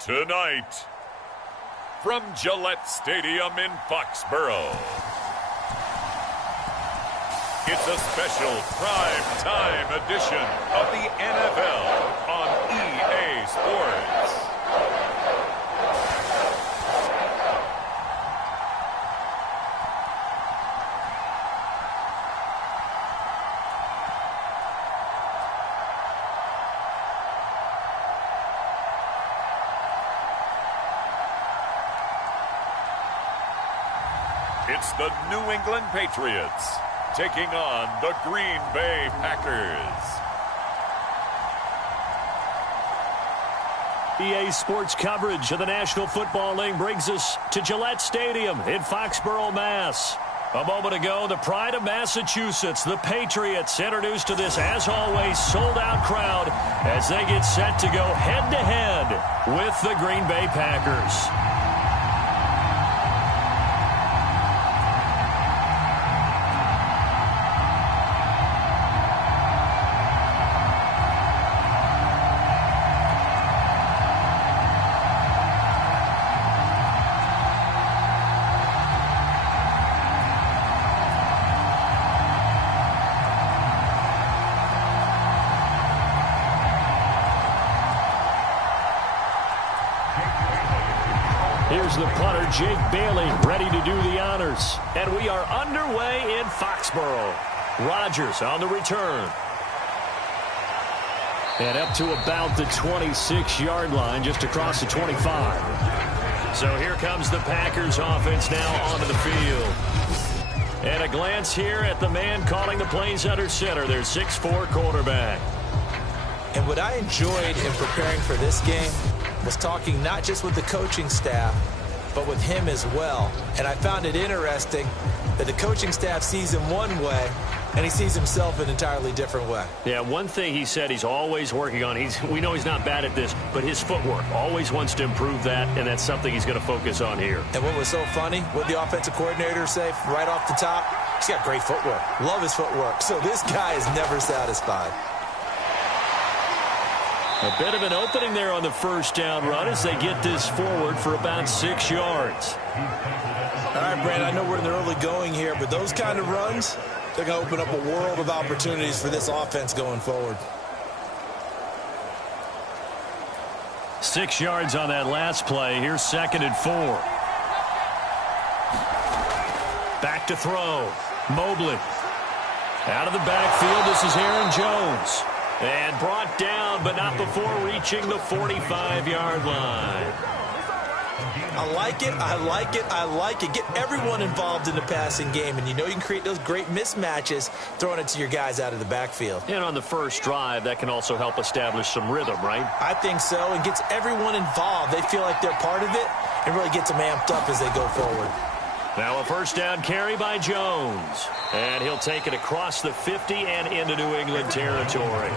Tonight, from Gillette Stadium in Foxborough, it's a special prime-time edition of the NFL on EA Sports. It's the New England Patriots taking on the Green Bay Packers. EA Sports coverage of the National Football League brings us to Gillette Stadium in Foxborough, Mass. A moment ago, the pride of Massachusetts, the Patriots, introduced to this, as always, sold-out crowd as they get set to go head-to-head with the Green Bay Packers. Here's the punter, Jake Bailey, ready to do the honors. And we are underway in Foxborough. Rodgers on the return. And up to about the 26-yard line, just across the 25. So here comes the Packers offense now onto the field. And a glance here at the man calling the plays under center, their 6'4" quarterback. And what I enjoyed in preparing for this game was talking not just with the coaching staff, but with him as well. And I found it interesting that the coaching staff sees him one way, and he sees himself an entirely different way. Yeah, one thing he said he's always working on, we know he's not bad at this, but his footwork, always wants to improve that, and that's something he's going to focus on here. And what was so funny, what the offensive coordinator say right off the top, he's got great footwork. Love his footwork. So this guy is never satisfied. A bit of an opening there on the first down run as they get this forward for about 6 yards. All right, Brand, I know we're in the early going here, but those kind of runs, they're going to open up a world of opportunities for this offense going forward. 6 yards on that last play. Here's 2nd and 4. Back to throw. Mobley. Out of the backfield, this is Aaron Jones. And brought down, but not before reaching the 45-yard line. I like it, I like it, I like it. Get everyone involved in the passing game, and you know you can create those great mismatches throwing it to your guys out of the backfield. And on the first drive, that can also help establish some rhythm, right? I think so, and gets everyone involved. They feel like they're part of it and really gets them amped up as they go forward. Now a first down carry by Jones. And he'll take it across the 50 and into New England territory.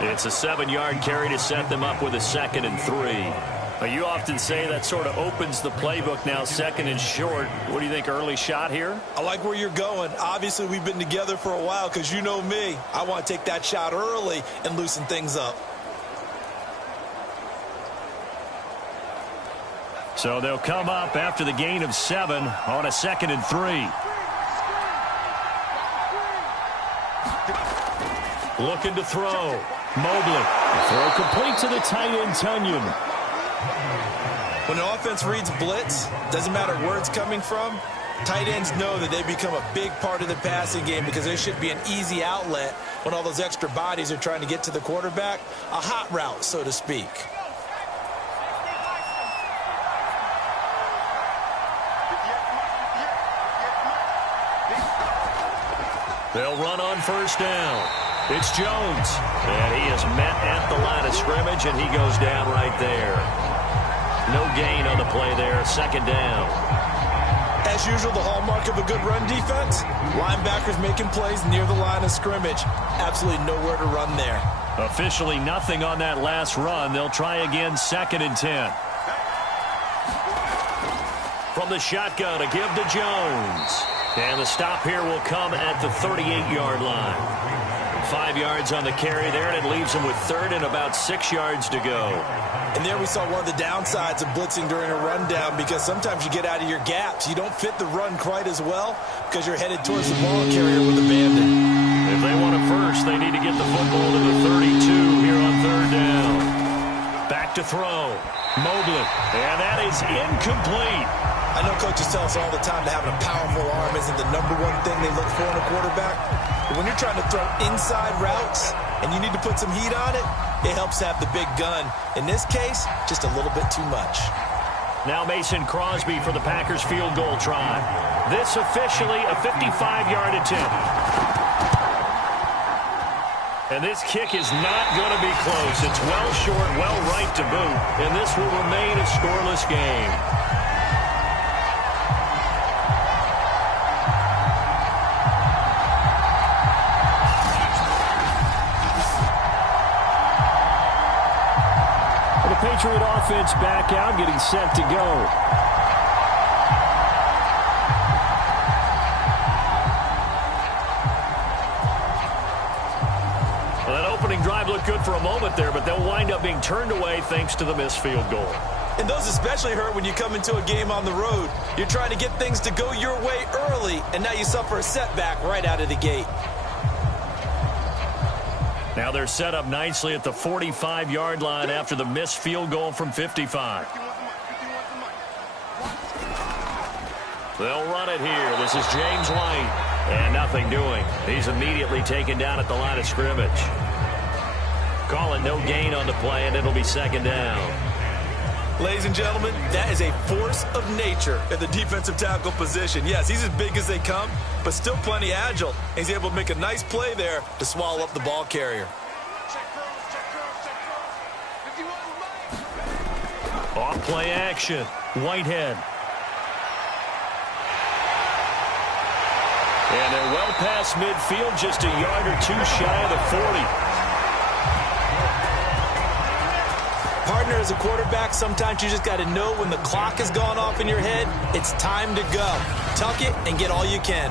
It's a 7-yard carry to set them up with a 2nd and 3. You often say that sort of opens the playbook now, 2nd and short. What do you think, early shot here? I like where you're going. Obviously, we've been together for a while because you know me. I want to take that shot early and loosen things up. So they'll come up after the gain of 7 on a 2nd and 3. Looking to throw. Mobley. Throw complete to the tight end, Tunyon. When the offense reads blitz, doesn't matter where it's coming from, tight ends know that they become a big part of the passing game because there should be an easy outlet when all those extra bodies are trying to get to the quarterback. A hot route, so to speak. They'll run on first down. It's Jones. And he is met at the line of scrimmage, and he goes down right there. No gain on the play there. 2nd down. As usual, the hallmark of a good run defense, linebackers making plays near the line of scrimmage. Absolutely nowhere to run there. Officially nothing on that last run. They'll try again, 2nd and 10. From the shotgun, a give to Jones. And the stop here will come at the 38-yard line. 5 yards on the carry there, and it leaves him with third and about 6 yards to go. And there we saw one of the downsides of blitzing during a rundown, because sometimes you get out of your gaps. You don't fit the run quite as well because you're headed towards the ball carrier with abandon. If they want a first, they need to get the football to the 32 here on third down. Back to throw. Mobley. And that is incomplete. I know coaches tell us all the time that having a powerful arm isn't the number one thing they look for in a quarterback. But when you're trying to throw inside routes and you need to put some heat on it, it helps to have the big gun. In this case, just a little bit too much. Now Mason Crosby for the Packers field goal try. This officially a 55-yard attempt. And this kick is not going to be close. It's well short, well right to boot. And this will remain a scoreless game. Patriot offense back out, getting set to go. Well, that opening drive looked good for a moment there, but they'll wind up being turned away thanks to the missed field goal. And those especially hurt when you come into a game on the road. You're trying to get things to go your way early, and now you suffer a setback right out of the gate. Now they're set up nicely at the 45-yard line after the missed field goal from 55. They'll run it here. This is James White. And nothing doing. He's immediately taken down at the line of scrimmage. Call it no gain on the play, and it'll be second down. Ladies and gentlemen, that is a force of nature at the defensive tackle position. Yes, he's as big as they come, but still plenty agile. He's able to make a nice play there to swallow up the ball carrier. Off play action. Whitehead. And they're well past midfield, just a yard or two shy of the 40. Partner, as a quarterback, sometimes you just got to know when the clock has gone off in your head, it's time to go. Tuck it and get all you can.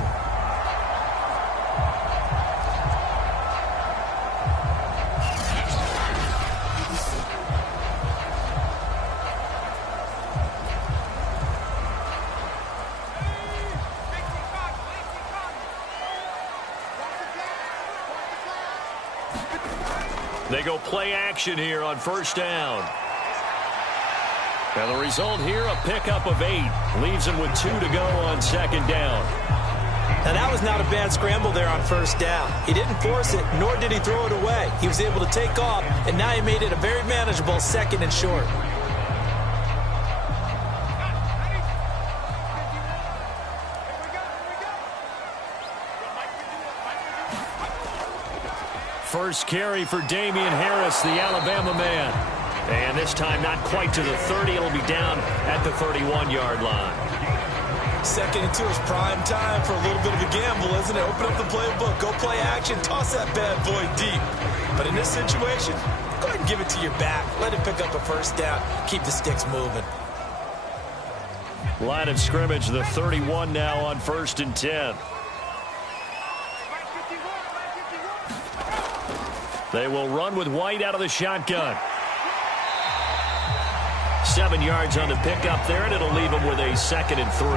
They go play action here on first down. And the result here, a pickup of 8. Leaves him with 2 to go on second down. Now, that was not a bad scramble there on first down. He didn't force it, nor did he throw it away. He was able to take off, and now he made it a very manageable second and short. First carry for Damian Harris, the Alabama man. And this time not quite to the 30. It'll be down at the 31-yard line. Second and 2 is prime time for a little bit of a gamble, isn't it? Open up the playbook, go play action, toss that bad boy deep. But in this situation, go ahead and give it to your back. Let him pick up a first down. Keep the sticks moving. Line of scrimmage, the 31 now on first and 10. They will run with White out of the shotgun. 7 yards on the pickup there, and it'll leave them with a second and 3.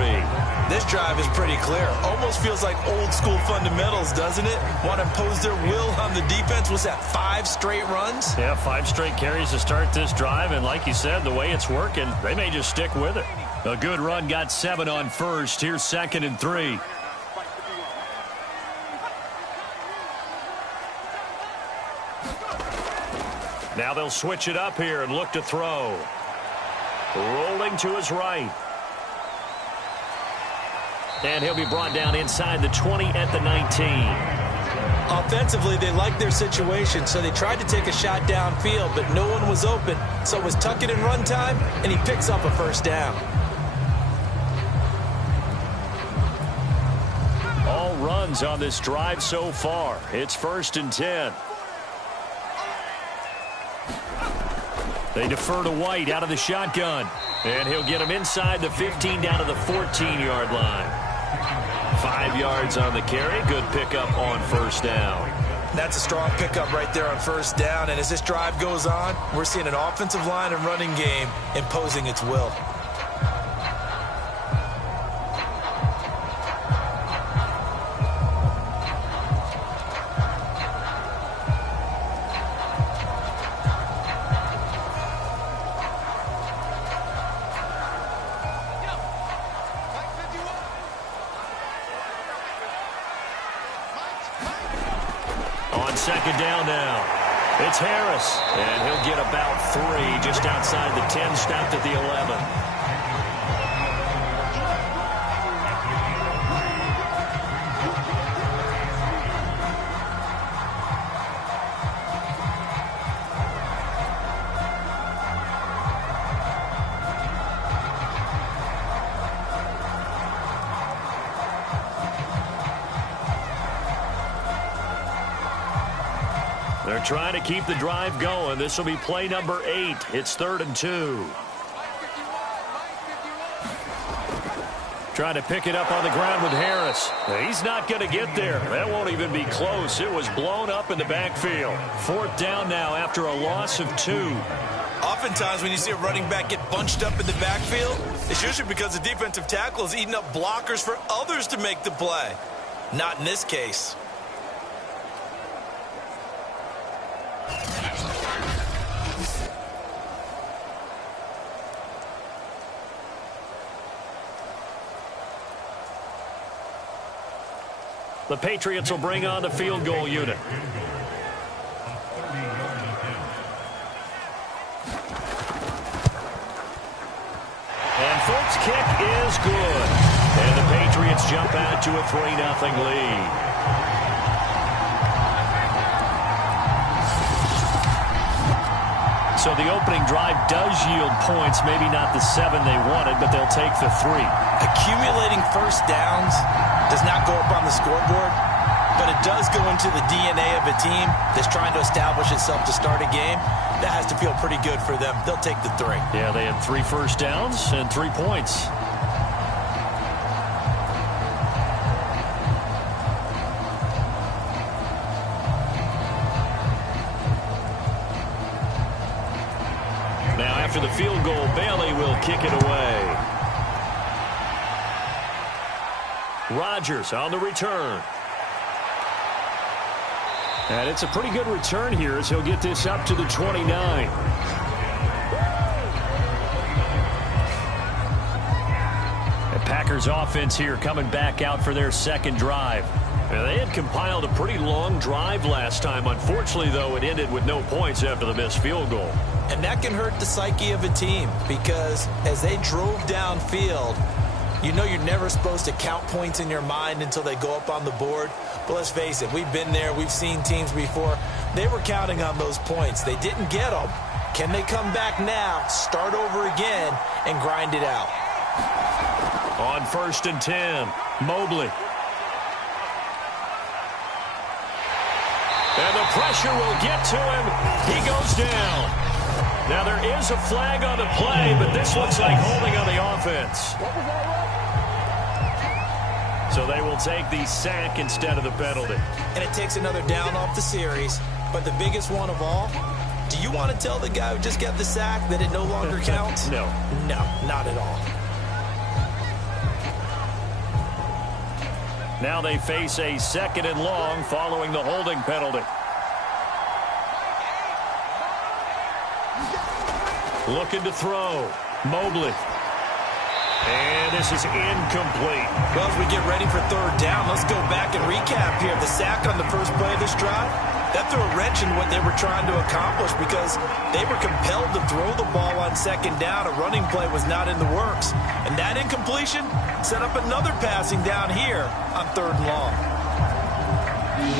This drive is pretty clear. Almost feels like old school fundamentals, doesn't it? Want to impose their will on the defense. Was that 5 straight runs? Yeah, 5 straight carries to start this drive, and like you said, the way it's working, they may just stick with it. A good run, got 7 on first. Here's second and 3. Now they'll switch it up here and look to throw. Rolling to his right. And he'll be brought down inside the 20 at the 19. Offensively, they liked their situation, so they tried to take a shot downfield, but no one was open. So it was tuck it and run time, and he picks up a first down. All runs on this drive so far. It's first and 10. They defer to White out of the shotgun. And he'll get him inside the 15 down to the 14-yard line. 5 yards on the carry. Good pickup on first down. That's a strong pickup right there on first down. And as this drive goes on, we're seeing an offensive line and running game imposing its will. Second down now. It's Harris, and he'll get about 3 just outside the 10, stopped at the 11. They're trying to keep the drive going. This will be play number 8. It's 3rd and 2. Trying to pick it up on the ground with Harris. He's not going to get there. That won't even be close. It was blown up in the backfield. 4th down now after a loss of 2. Oftentimes when you see a running back get bunched up in the backfield, it's usually because the defensive tackle is eating up blockers for others to make the play. Not in this case. The Patriots will bring on the field goal unit. And Folks' kick is good. And the Patriots jump out to a 3-0 lead. So the opening drive does yield points, maybe not the 7 they wanted, but they'll take the 3. Accumulating first downs does not go up on the scoreboard, but it does go into the DNA of a team that's trying to establish itself to start a game. That has to feel pretty good for them. They'll take the 3. Yeah, they had 3 first downs and 3 points. Now after the field goal, Bailey will kick it away. Rodgers on the return. And it's a pretty good return here as he'll get this up to the 29. The Packers offense here coming back out for their second drive. Now, they had compiled a pretty long drive last time. Unfortunately, though, it ended with no points after the missed field goal. And that can hurt the psyche of a team because as they drove downfield, you know you're never supposed to count points in your mind until they go up on the board. But let's face it, we've been there. We've seen teams before. They were counting on those points. They didn't get them. Can they come back now, start over again, and grind it out? On 1st and 10, Mobley. And the pressure will get to him. He goes down. Now there is a flag on the play, but this looks like holding on the offense. So they will take the sack instead of the penalty. And it takes another down off the series. But the biggest one of all, do you want to tell the guy who just got the sack that it no longer counts? No. No, not at all. Now they face a 2nd and long following the holding penalty. Looking to throw. Mobley. And this is incomplete. Well, as we get ready for 3rd down, let's go back and recap here. The sack on the first play of this drive, that threw a wrench in what they were trying to accomplish because they were compelled to throw the ball on 2nd down. A running play was not in the works. And that incompletion set up another passing down here on 3rd and long.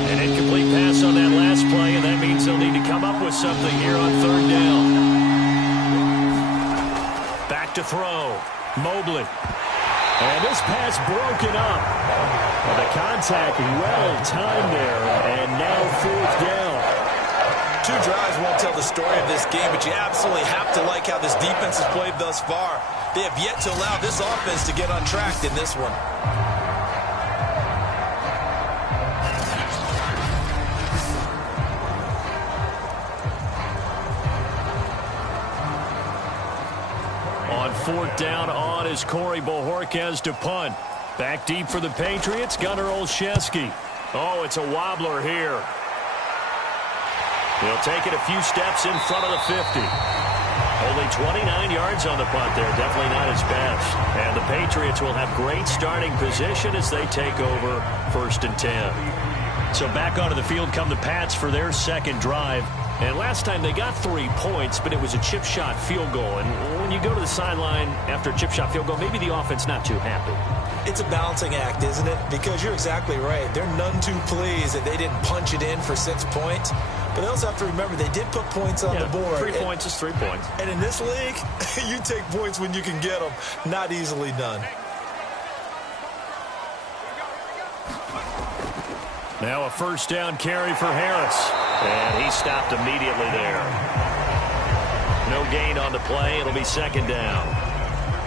An incomplete pass on that last play, and that means they'll need to come up with something here on 3rd down. Back to throw. Mobley. And this pass broken up. Well, the contact well timed there, and now 4th down. 2 drives won't tell the story of this game, but you absolutely have to like how this defense has played thus far. They have yet to allow this offense to get untracked in this one. 4th down on as Corey Bojorquez to punt. Back deep for the Patriots, Gunnar Olszewski. Oh, it's a wobbler here. He'll take it a few steps in front of the 50. Only 29 yards on the punt there. Definitely not his best. And the Patriots will have great starting position as they take over 1st and 10. So back onto the field come the Pats for their second drive. And last time they got 3 points, but it was a chip shot field goal. And when you go to the sideline after a chip shot field goal, maybe the offense not too happy. It's a balancing act, isn't it? Because you're exactly right. They're none too pleased that they didn't punch it in for 6 points. But they also have to remember they did put points on the board. 3 points is 3 points. And in this league, you take points when you can get them. Not easily done. Now a 1st down carry for Harris. And he stopped immediately there. No gain on the play. It'll be 2nd down.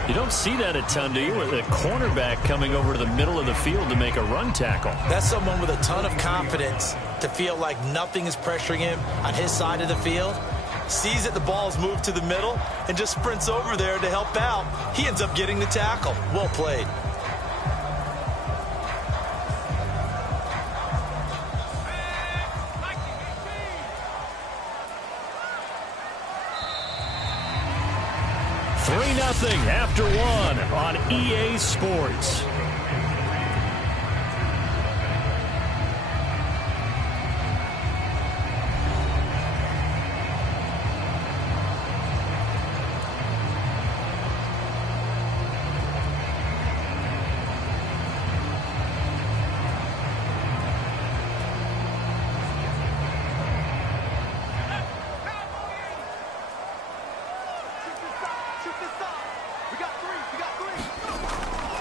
You don't see that a ton, do you? With a cornerback coming over to the middle of the field to make a run tackle. That's someone with a ton of confidence to feel like nothing is pressuring him on his side of the field. Sees that the ball is moved to the middle and just sprints over there to help out. He ends up getting the tackle. Well played. Nothing after 1 on EA Sports.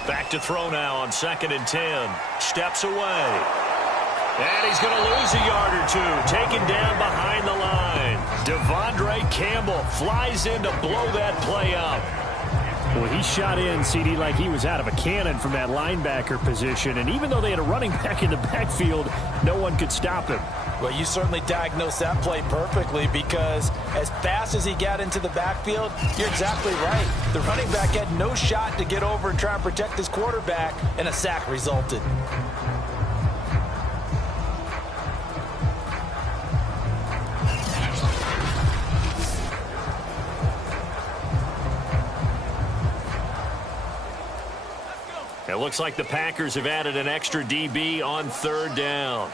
Back to throw now on 2nd and 10. Steps away. And he's going to lose a yard or two. Taken down behind the line. Devondre Campbell flies in to blow that play up. Well, he shot in, CD, like he was out of a cannon from that linebacker position. And even though they had a running back in the backfield, no one could stop him. Well, you certainly diagnosed that play perfectly because as fast as he got into the backfield, you're exactly right. The running back had no shot to get over and try and protect his quarterback, and a sack resulted. It looks like the Packers have added an extra DB on 3rd down.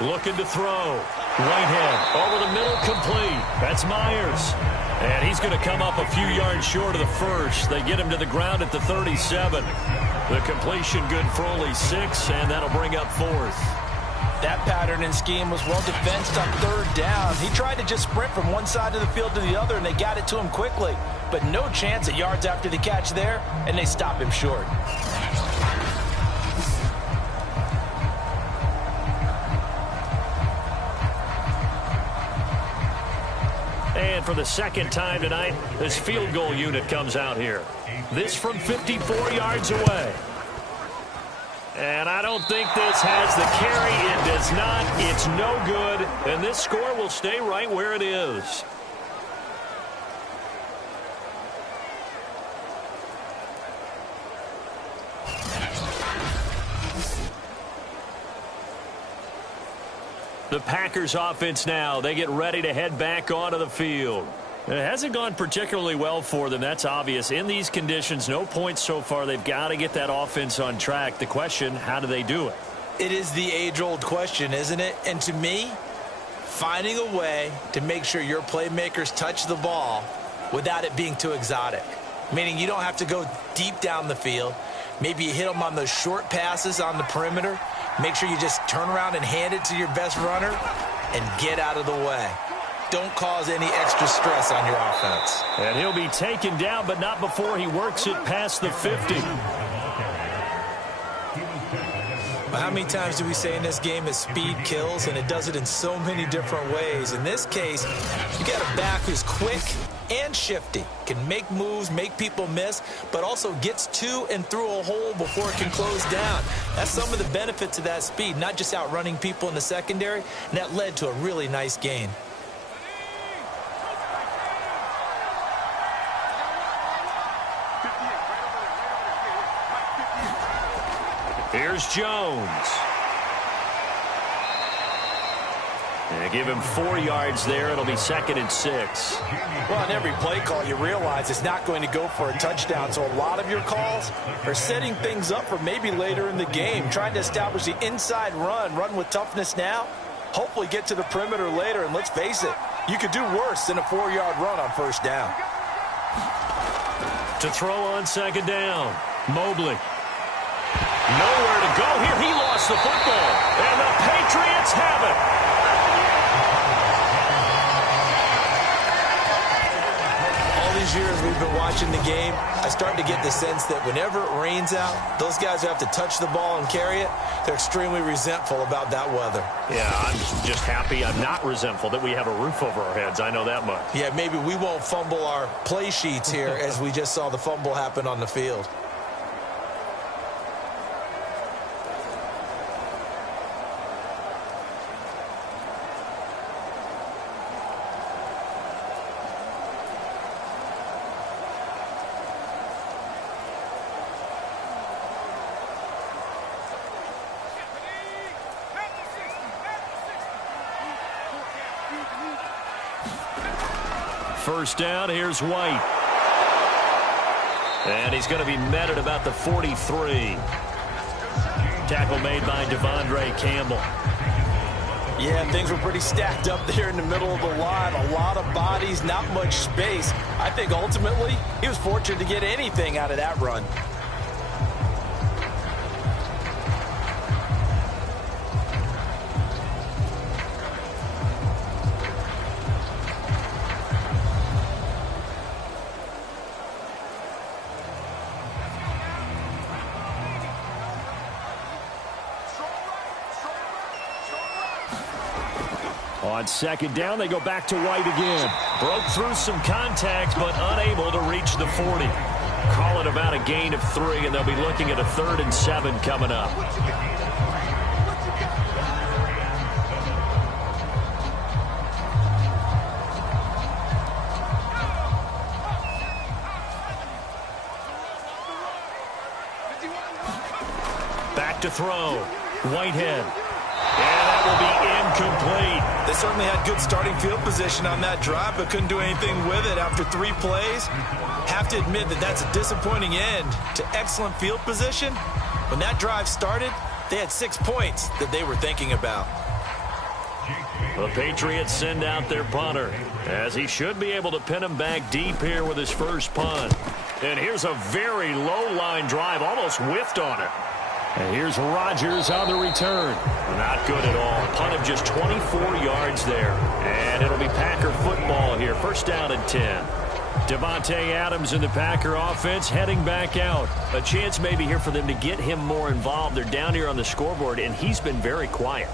Looking to throw. Whitehead over the middle, complete. That's Myers. And he's going to come up a few yards short of the first. They get him to the ground at the 37. The completion good for only 6, and that'll bring up 4th. That pattern and scheme was well defensed on 3rd down. He tried to just sprint from one side of the field to the other, and they got it to him quickly. But no chance at yards after the catch there, and they stop him short. And for the 2nd time tonight, this field goal unit comes out here. This from 54 yards away. And I don't think this has the carry. It does not. It's no good. And this score will stay right where it is. The Packers offense now. They get ready to head back onto the field. It hasn't gone particularly well for them. That's obvious. In these conditions, no points so far. They've got to get that offense on track. The question, how do they do it? It is the age-old question, isn't it? And to me, finding a way to make sure your playmakers touch the ball without it being too exotic. Meaning you don't have to go deep down the field. Maybe you hit them on those short passes on the perimeter. Make sure you just turn around and hand it to your best runner and get out of the way. Don't cause any extra stress on your offense. And he'll be taken down, but not before he works it past the 50. How many times do we say in this game that speed kills, and it does it in so many different ways? In this case, you got a back who's quick and shifty, can make moves, make people miss, but also gets to and through a hole before it can close down. That's some of the benefits of that speed, not just outrunning people in the secondary, and that led to a really nice gain. Here's Jones. And give him 4 yards there. It'll be 2nd and 6. Well, on every play call, you realize it's not going to go for a touchdown. So a lot of your calls are setting things up for maybe later in the game, trying to establish the inside run with toughness now, hopefully get to the perimeter later. And let's face it, you could do worse than a 4-yard run on 1st down. To throw on 2nd down, Mobley. Nowhere to go here. He lost the football. And the Patriots have it. These years we've been watching the game, I start to get the sense that whenever it rains out, those guys who have to touch the ball and carry it, they're extremely resentful about that weather. Yeah, I'm just happy I'm not resentful that we have a roof over our heads. I know that much. Yeah, maybe we won't fumble our play sheets here as we just saw the fumble happen on the field. First down, here's White. And he's going to be met at about the 43. Tackle made by Devondre Campbell. Yeah, things were pretty stacked up there in the middle of the line. A lot of bodies, not much space. I think ultimately he was fortunate to get anything out of that run. On 2nd down, they go back to White again. Broke through some contact, but unable to reach the 40. Call it about a gain of 3, and they'll be looking at a 3rd and 7 coming up. Back to throw. Whitehead. And that will be incomplete. They certainly had good starting field position on that drive, but couldn't do anything with it after 3 plays. Have to admit that that's a disappointing end to excellent field position. When that drive started, they had 6 points that they were thinking about. The Patriots send out their punter, as he should be able to pin him back deep here with his first punt. And here's a very low-line drive, almost whiffed on it. And here's Rodgers on the return. Not good at all. Punt of just 24 yards there. And it'll be Packer football here. 1st down and 10. Devontae Adams in the Packer offense heading back out. A chance maybe here for them to get him more involved. They're down here on the scoreboard, and he's been very quiet.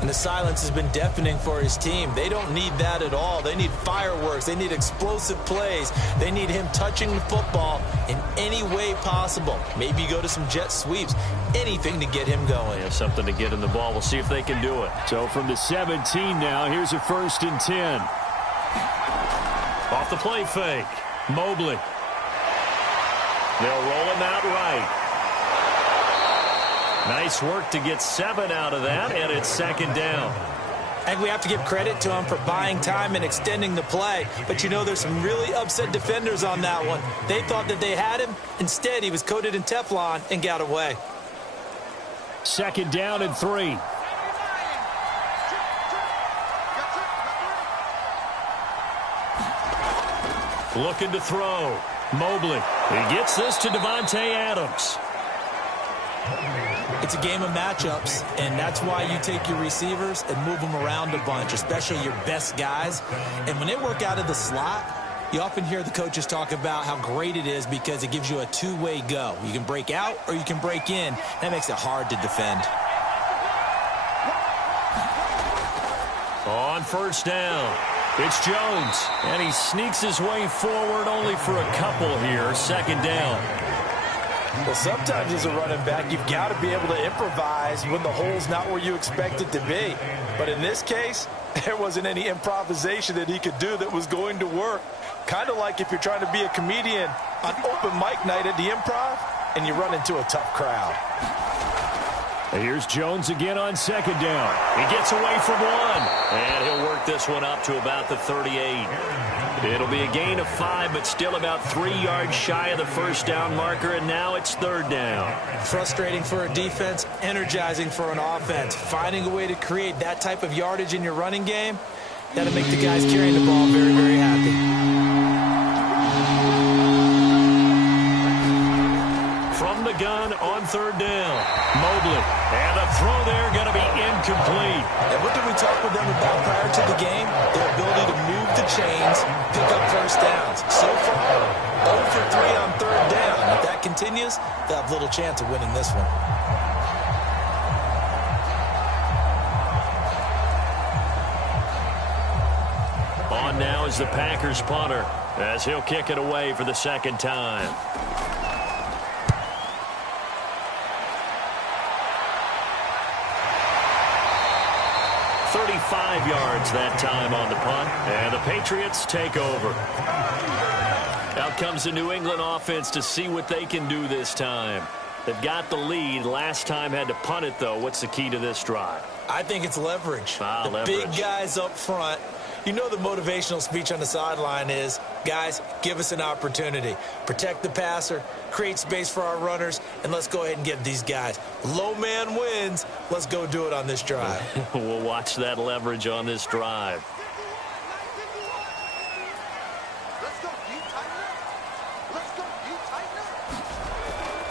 And the silence has been deafening for his team. They don't need that at all. They need fireworks. They need explosive plays. They need him touching the football in any way possible. Maybe go to some jet sweeps. Anything to get him going. Yeah, something to get in the ball. We'll see if they can do it. So from the 17 now, here's a 1st and 10. Off the play fake. Mobley. They'll roll him out right. Nice work to get 7 out of that, and it's 2nd down. I think we have to give credit to him for buying time and extending the play. But, you know, there's some really upset defenders on that one. They thought that they had him. Instead, he was coated in Teflon and got away. 2nd down and 3. Looking to throw. Mobley. He gets this to Devontae Adams. It's a game of matchups, and that's why you take your receivers and move them around a bunch, especially your best guys. And when they work out of the slot, you often hear the coaches talk about how great it is because it gives you a two-way go. You can break out or you can break in. That makes it hard to defend. On 1st down, it's Jones, and he sneaks his way forward only for a couple here. 2nd down. Well, sometimes as a running back, you've got to be able to improvise when the hole's not where you expect it to be. But in this case, there wasn't any improvisation that he could do that was going to work. Kind of like if you're trying to be a comedian on open mic night at the Improv and you run into a tough crowd. Here's Jones again on second down. He gets away from one, and he'll work this one up to about the 38. It'll be a gain of 5, but still about 3 yards shy of the first down marker, and now it's third down. Frustrating for a defense, energizing for an offense. Finding a way to create that type of yardage in your running game, that'll make the guys carrying the ball very, very happy. From the gun on third down, Mobley. And the throw there going to be incomplete. And what did we talk with them about prior to the game? Their ability to move the chains, pick up first downs. So far, 0 for 3 on third down. If that continues, they'll have little chance of winning this one. On now is the Packers punter, as he'll kick it away for the second time. 35 yards that time on the punt, and the Patriots take over. Out comes the New England offense to see what they can do this time. They've got the lead. Last time had to punt it, though. What's the key to this drive? I think it's leverage. Leverage. Big guys up front. You know the motivational speech on the sideline is, guys, give us an opportunity. Protect the passer, create space for our runners, and let's go ahead and give these guys. Low man wins. Let's go do it on this drive. We'll watch that leverage on this drive.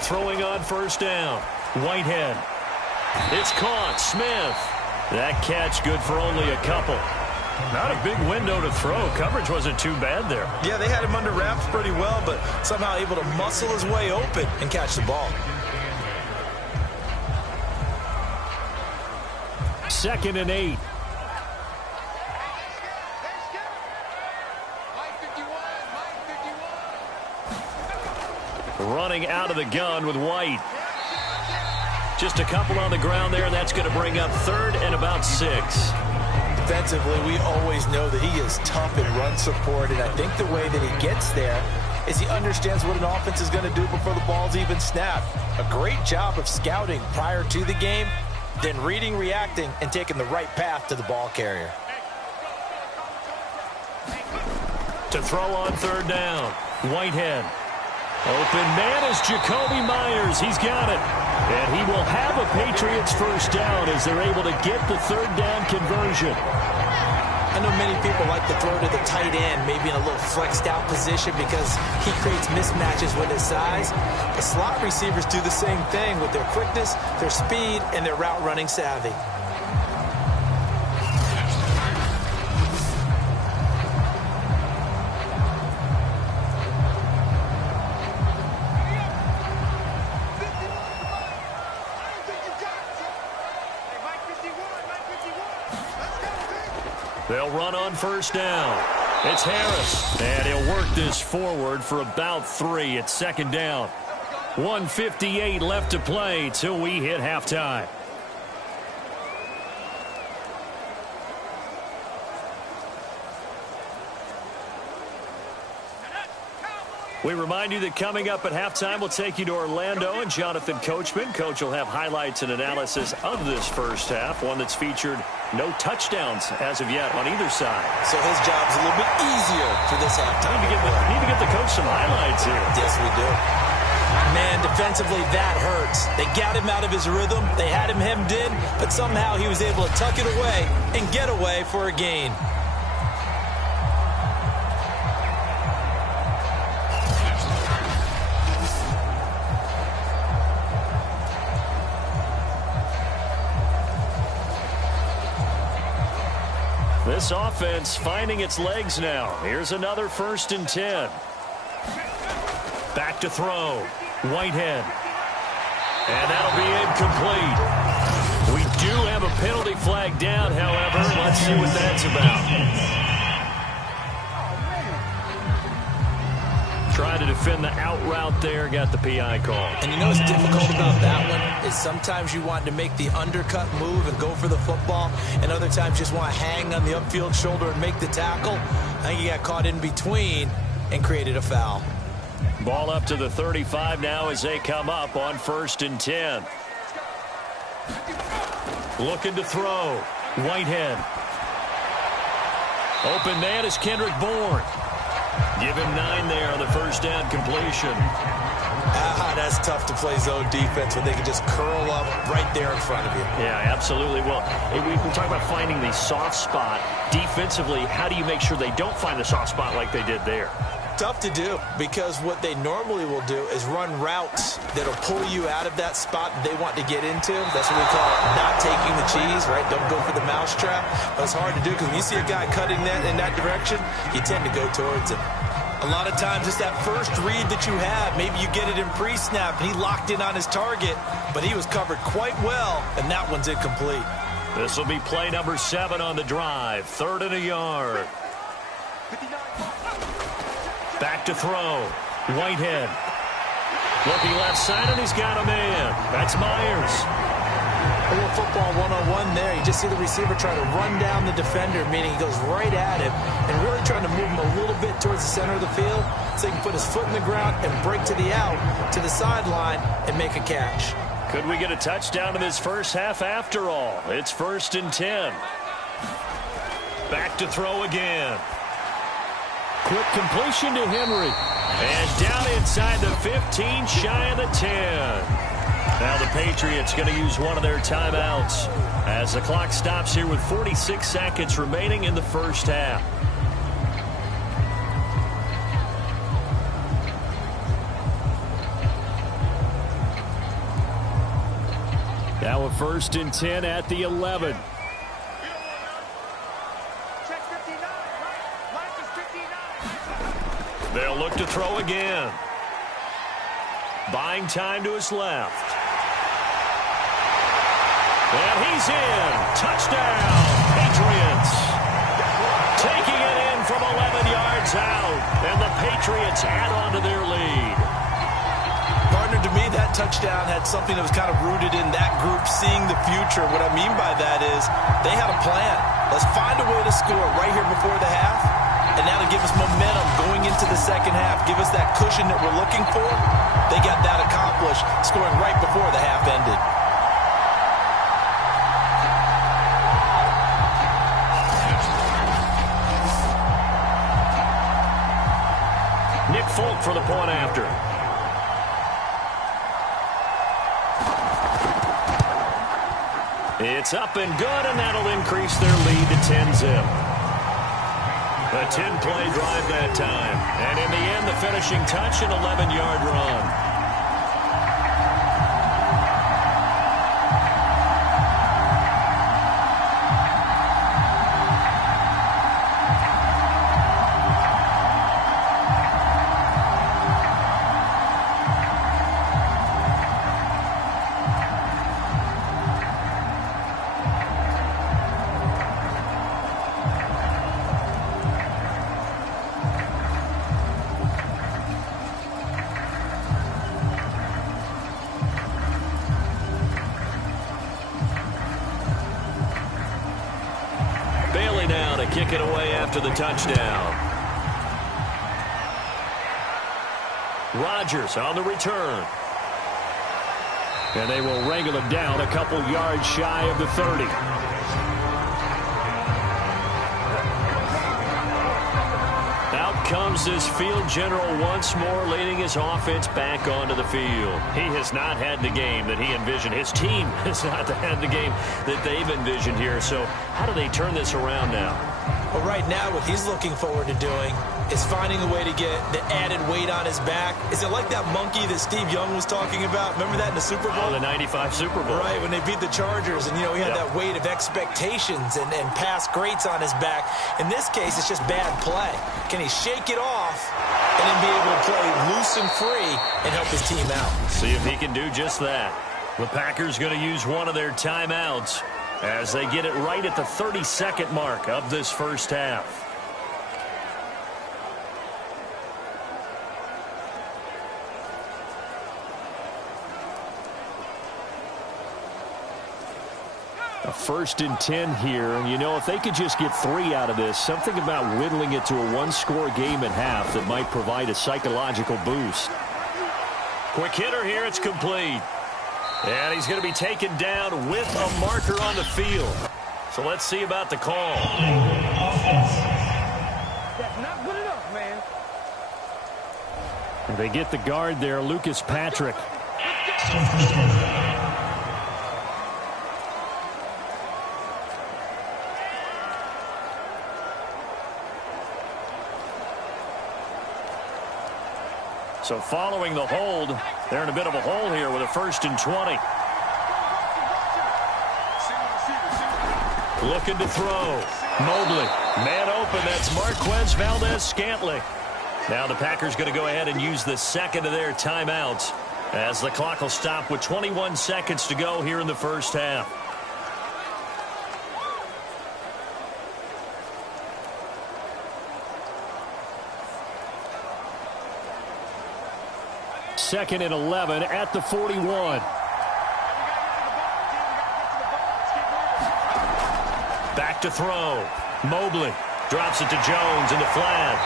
Throwing on first down. Whitehead. It's caught. Smith. That catch good for only a couple. Not a big window to throw. Coverage wasn't too bad there. Yeah, they had him under wraps pretty well, but somehow able to muscle his way open and catch the ball. Second and 8. Running out of the gun with White. Just a couple on the ground there, and that's going to bring up third and about 6. Defensively, we always know that he is tough in run support, and I think the way that he gets there is he understands what an offense is going to do before the ball's even snapped. A great job of scouting prior to the game, then reading, reacting, and taking the right path to the ball carrier. To throw on third down, Whitehead. Open man is Jacoby Myers. He's got it. And he will have a Patriots first down as they're able to get the third down conversion. I know many people like to throw to the tight end, maybe in a little flexed out position because he creates mismatches with his size. The slot receivers do the same thing with their quickness, their speed, and their route running savvy. They'll run on first down. It's Harris, and he'll work this forward for about 3. It's second down. 1:58 left to play till we hit halftime. We remind you that coming up at halftime, we'll take you to Orlando and Jonathan Coachman. Coach will have highlights and analysis of this first half, one that's featured no touchdowns as of yet on either side. So his job's a little bit easier for this halftime. Need to get the coach some highlights here. Yes, we do. Man, defensively, that hurts. They got him out of his rhythm. They had him hemmed in, but somehow he was able to tuck it away and get away for a gain. This offense finding its legs now. Here's another 1st and 10. Back to throw. Whitehead. And that'll be incomplete. We do have a penalty flag down, however. Let's see what that's about. Trying to defend the out route there, got the PI call. And you know what's difficult about that one is sometimes you want to make the undercut move and go for the football, and other times you just want to hang on the upfield shoulder and make the tackle. I think he got caught in between and created a foul. Ball up to the 35 now as they come up on 1st and 10. Looking to throw. Whitehead. Open man is Kendrick Bourne. Give him 9 there on the first down completion. That's tough to play zone defense when they can just curl up right there in front of you. Yeah, absolutely. Well, we talk about finding the soft spot. Defensively, how do you make sure they don't find the soft spot like they did there? Tough to do, because what they normally will do is run routes that'll pull you out of that spot they want to get into. That's what we call not taking the cheese, right? Don't go for the mousetrap. But it's hard to do because when you see a guy cutting that in that direction, you tend to go towards him. A lot of times it's that first read that you have. Maybe you get it in pre-snap, and he locked in on his target, but he was covered quite well, and that one's incomplete. This will be play number 7 on the drive. 3rd and a yard. Back to throw. Whitehead. Looking left side, and he's got a man. That's Myers. A little football one-on-one there. You just see the receiver try to run down the defender, meaning he goes right at him and really trying to move him a little bit towards the center of the field so he can put his foot in the ground and break to the out, to the sideline, and make a catch. Could we get a touchdown in this first half after all? It's 1st and 10. Back to throw again. Quick completion to Henry. And down inside the 15, shy of the 10. Now the Patriots going to use one of their timeouts as the clock stops here with 46 seconds remaining in the first half. Now a 1st and 10 at the 11. They'll look to throw again. Buying time to his left. And he's in. Touchdown, Patriots. Taking it in from 11 yards out. And the Patriots add on to their lead. Partner, to me, that touchdown had something that was kind of rooted in that group seeing the future. What I mean by that is they had a plan. Let's find a way to score right here before the half. And that'll give us momentum going into the second half. Give us that cushion that we're looking for. They got that accomplished, scoring right before the half ended. Nick Folk for the point after. It's up and good, and that'll increase their lead to 10-zip. A 10-play drive that time. And in the end, the finishing touch, an 11-yard run. Kick it away after the touchdown. Rodgers on the return. And they will wrangle him down a couple yards shy of the 30. Out comes this field general once more, leading his offense back onto the field. He has not had the game that he envisioned. His team has not had the game that they've envisioned here. So how do they turn this around now? Well, right now, what he's looking forward to doing is finding a way to get the added weight on his back. Is it like that monkey that Steve Young was talking about? Remember that in the Super Bowl? Oh, the 95 Super Bowl. Right, when they beat the Chargers, and, you know, he had that weight of expectations and past greats on his back. In this case, it's just bad play. Can he shake it off and then be able to play loose and free and help his team out? See if he can do just that. The Packers going to use one of their timeouts as they get it right at the 30-second mark of this first half. A 1st and 10 here, and you know, if they could just get 3 out of this, something about whittling it to a one-score game at half that might provide a psychological boost. Quick hitter here, it's complete. And he's going to be taken down with a marker on the field. So let's see about the call. That's not good enough, man. They get the guard there, Lucas Patrick. So following the hold, they're in a bit of a hole here with a 1st and 20. Looking to throw. Mobley. Man open. That's Marquez Valdez-Scantling. Now the Packers going to go ahead and use the second of their timeouts as the clock will stop with 21 seconds to go here in the first half. Second and 11 at the 41. Back to throw. Mobley drops it to Jones in the flat.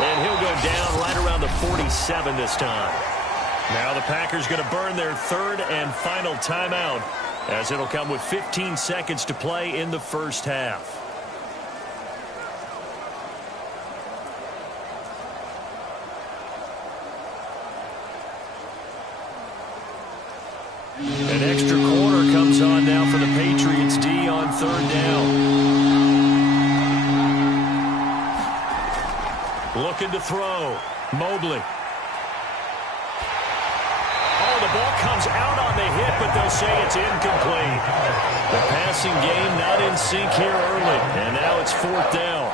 And he'll go down right around the 47 this time. Now the Packers going to burn their 3rd and final timeout as it'll come with 15 seconds to play in the first half. An extra quarter comes on now for the Patriots D on 3rd down. Looking to throw. Mobley. Oh, the ball comes out on the hit, but they'll say it's incomplete. The passing game not in sync here early, and now it's 4th down.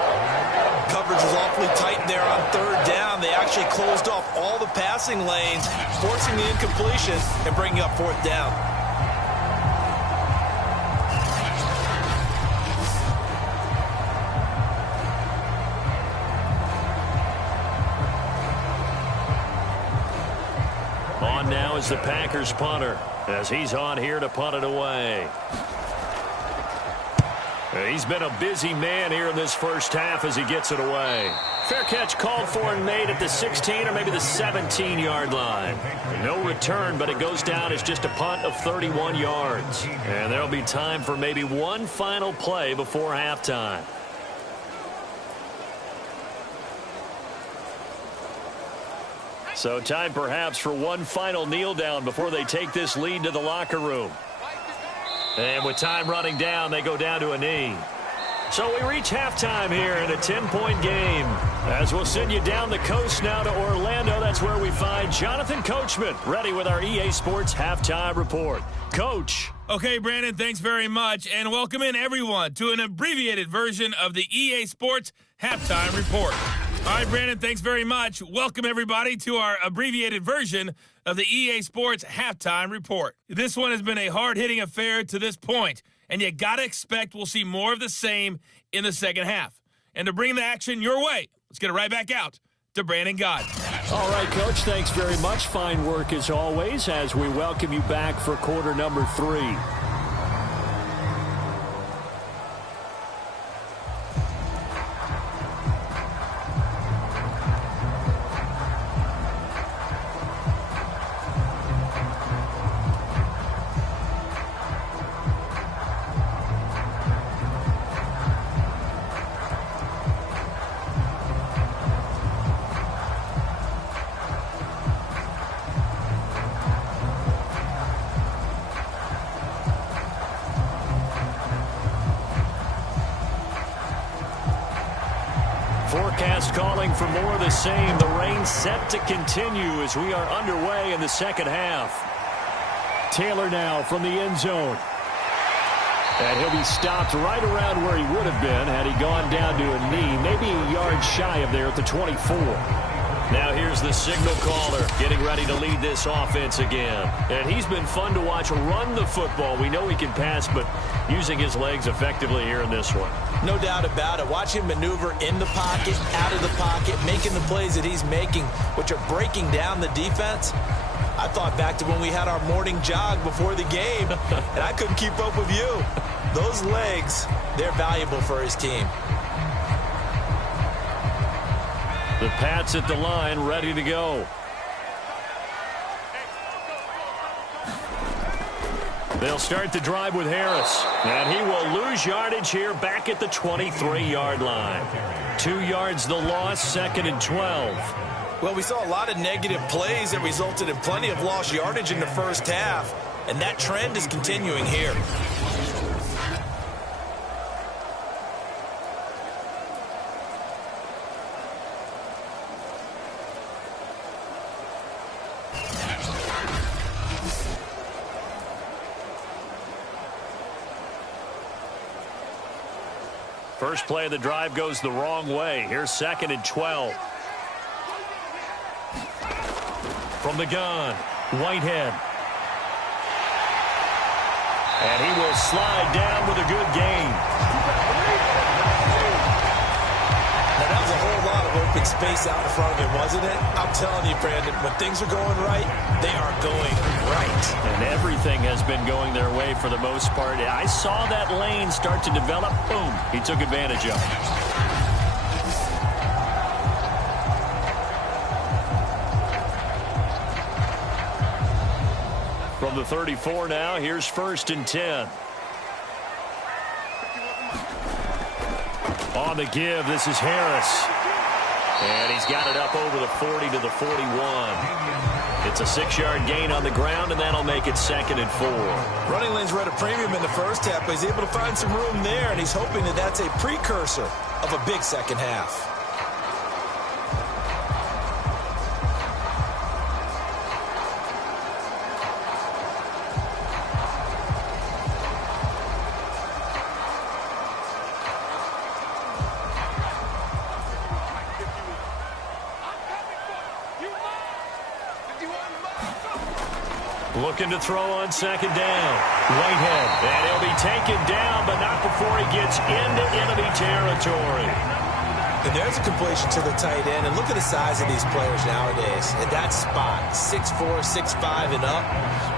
Coverage was awfully tight there on 3rd down. They actually closed off all the passing lanes, forcing the incompletion and bringing up 4th down. On now is the Packers punter as he's on here to punt it away. He's been a busy man here in this first half as he gets it away. Fair catch called for and made at the 16 or maybe the 17-yard line. No return, but it goes down as just a punt of 31 yards. And there'll be time for maybe one final play before halftime. So time perhaps for one final kneel down before they take this lead to the locker room. And with time running down, they go down to a knee. So we reach halftime here in a 10-point game. As we'll send you down the coast now to Orlando, that's where we find Jonathan Coachman ready with our EA Sports Halftime Report. Coach. Okay, Brandon, thanks very much. And welcome in, everyone, to an abbreviated version of the EA Sports Halftime Report. All right, Brandon, thanks very much. Welcome, everybody, to our abbreviated version of the EA Sports Halftime Report. This one has been a hard-hitting affair to this point, and you got to expect we'll see more of the same in the second half. And to bring the action your way, let's get it right back out to Brandon Gott. All right, Coach, thanks very much. Fine work as always as we welcome you back for quarter number 3. Forecast calling for more of the same. The rain set to continue as we are underway in the second half. Taylor now from the end zone. And he'll be stopped right around where he would have been had he gone down to a knee, maybe a yard shy of there at the 24. Now here's the signal caller getting ready to lead this offense again. And he's been fun to watch run the football. We know he can pass, but using his legs effectively here in this one. No doubt about it. Watch him maneuver in the pocket, out of the pocket, making the plays that he's making, which are breaking down the defense. I thought back to when we had our morning jog before the game, and I couldn't keep up with you. Those legs, they're valuable for his team. The Pats at the line, ready to go. They'll start the drive with Harris. And he will lose yardage here back at the 23-yard line. 2 yards the loss, 2nd and 12. Well, we saw a lot of negative plays that resulted in plenty of lost yardage in the first half. And that trend is continuing here. First play of the drive goes the wrong way. Here's 2nd and 12. From the gun, Whitehead. And he will slide down with a good gain. Now, that was a whole lot of open space out in front of him, wasn't it? I'm telling you, Brandon, when things are going right, they are going right. And everything has been going their way for the most part. I saw that lane start to develop. Boom. He took advantage of it. From the 34 now, here's 1st and 10. On the give, this is Harris. And he's got it up over the 40 to the 41. It's a 6-yard gain on the ground, and that'll make it 2nd and 4. Running lanes were at a premium in the first half, but he's able to find some room there, and he's hoping that that's a precursor of a big second half. Looking to throw on 2nd down. Whitehead. And he'll be taken down, but not before he gets into enemy territory. And there's a completion to the tight end. And look at the size of these players nowadays. At that spot, 6'4", 6'5", and up.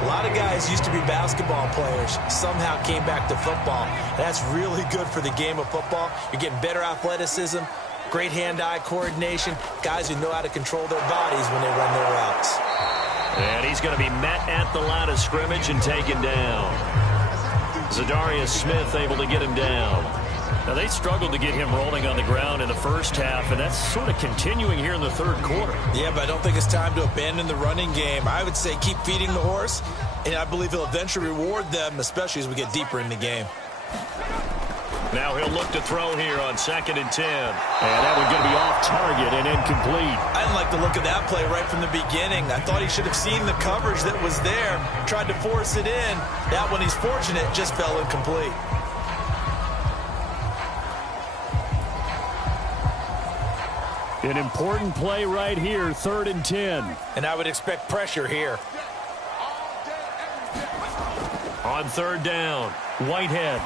A lot of guys used to be basketball players, somehow came back to football. That's really good for the game of football. You're getting better athleticism, great hand-eye coordination, guys who know how to control their bodies when they run their routes. And he's going to be met at the line of scrimmage and taken down. Zadarius Smith able to get him down. Now, they struggled to get him rolling on the ground in the first half, and that's sort of continuing here in the third quarter. Yeah, but I don't think it's time to abandon the running game. I would say keep feeding the horse, and I believe he'll eventually reward them, especially as we get deeper in the game. Now he'll look to throw here on 2nd and 10. And that one's going to be off target and incomplete. I didn't like the look of that play right from the beginning. I thought he should have seen the coverage that was there, tried to force it in. That one, he's fortunate, just fell incomplete. An important play right here, 3rd and 10. And I would expect pressure here. On 3rd down, Whitehead.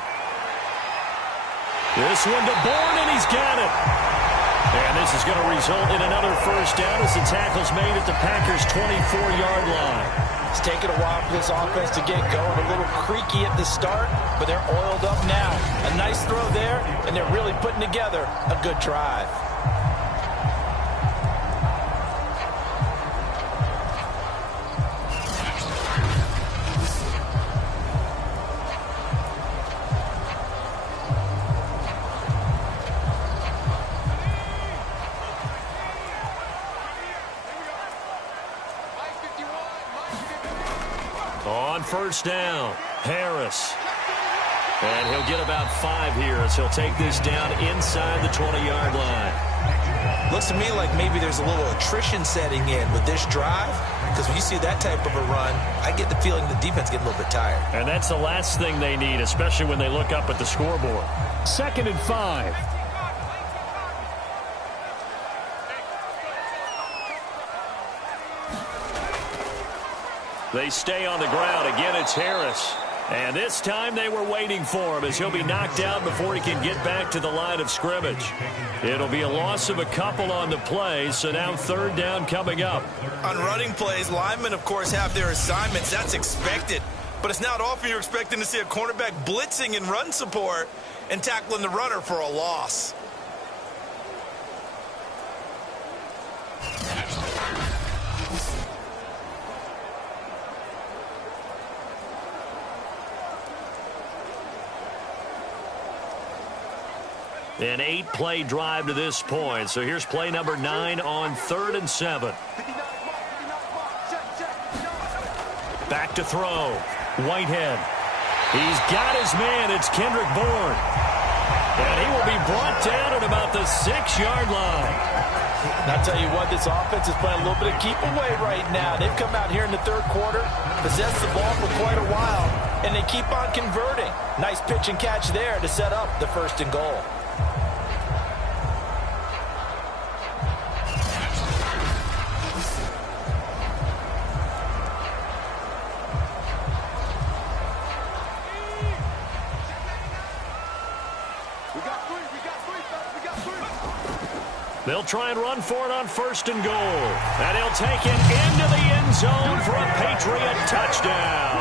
This one to Bourne, and he's got it. And this is going to result in another first down as the tackle's made at the Packers' 24-yard line. It's taken a while for this offense to get going. A little creaky at the start, but they're oiled up now. A nice throw there, and they're really putting together a good drive. On 1st down, Harris. And he'll get about 5 here as he'll take this down inside the 20-yard line. Looks to me like maybe there's a little attrition setting in with this drive, because when you see that type of a run, I get the feeling the defense gets a little bit tired. And that's the last thing they need, especially when they look up at the scoreboard. 2nd and 5. They stay on the ground. Again, it's Harris. And this time they were waiting for him as he'll be knocked out before he can get back to the line of scrimmage. It'll be a loss of a couple on the play, so now 3rd down coming up. On running plays, linemen, of course, have their assignments. That's expected. But it's not often you're expecting to see a cornerback blitzing in run support and tackling the runner for a loss. An 8-play drive to this point. So here's play number 9 on 3rd and 7. Back to throw. Whitehead. He's got his man. It's Kendrick Bourne. And he will be brought down at about the 6-yard line. And I'll tell you what, this offense is playing a little bit of keep away right now. They've come out here in the 3rd quarter, possessed the ball for quite a while, and they keep on converting. Nice pitch and catch there to set up the 1st and goal. They'll try and run for it on 1st and goal. And he'll take it into the end zone for a Patriot touchdown.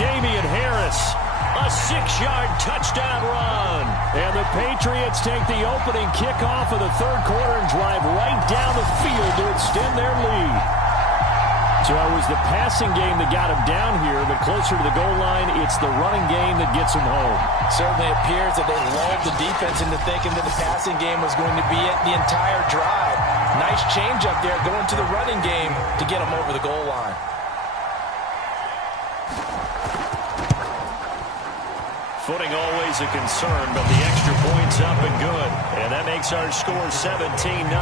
Damian Harris, a 6-yard touchdown run. And the Patriots take the opening kickoff of the 3rd quarter and drive right down the field to extend their lead. So it was the passing game that got him down here, but closer to the goal line, it's the running game that gets him home. Certainly appears that they lulled the defense into thinking that the passing game was going to be it the entire drive. Nice change up there going to the running game to get him over the goal line. Footing always a concern, but the extra point's up and good. And that makes our score 17-0.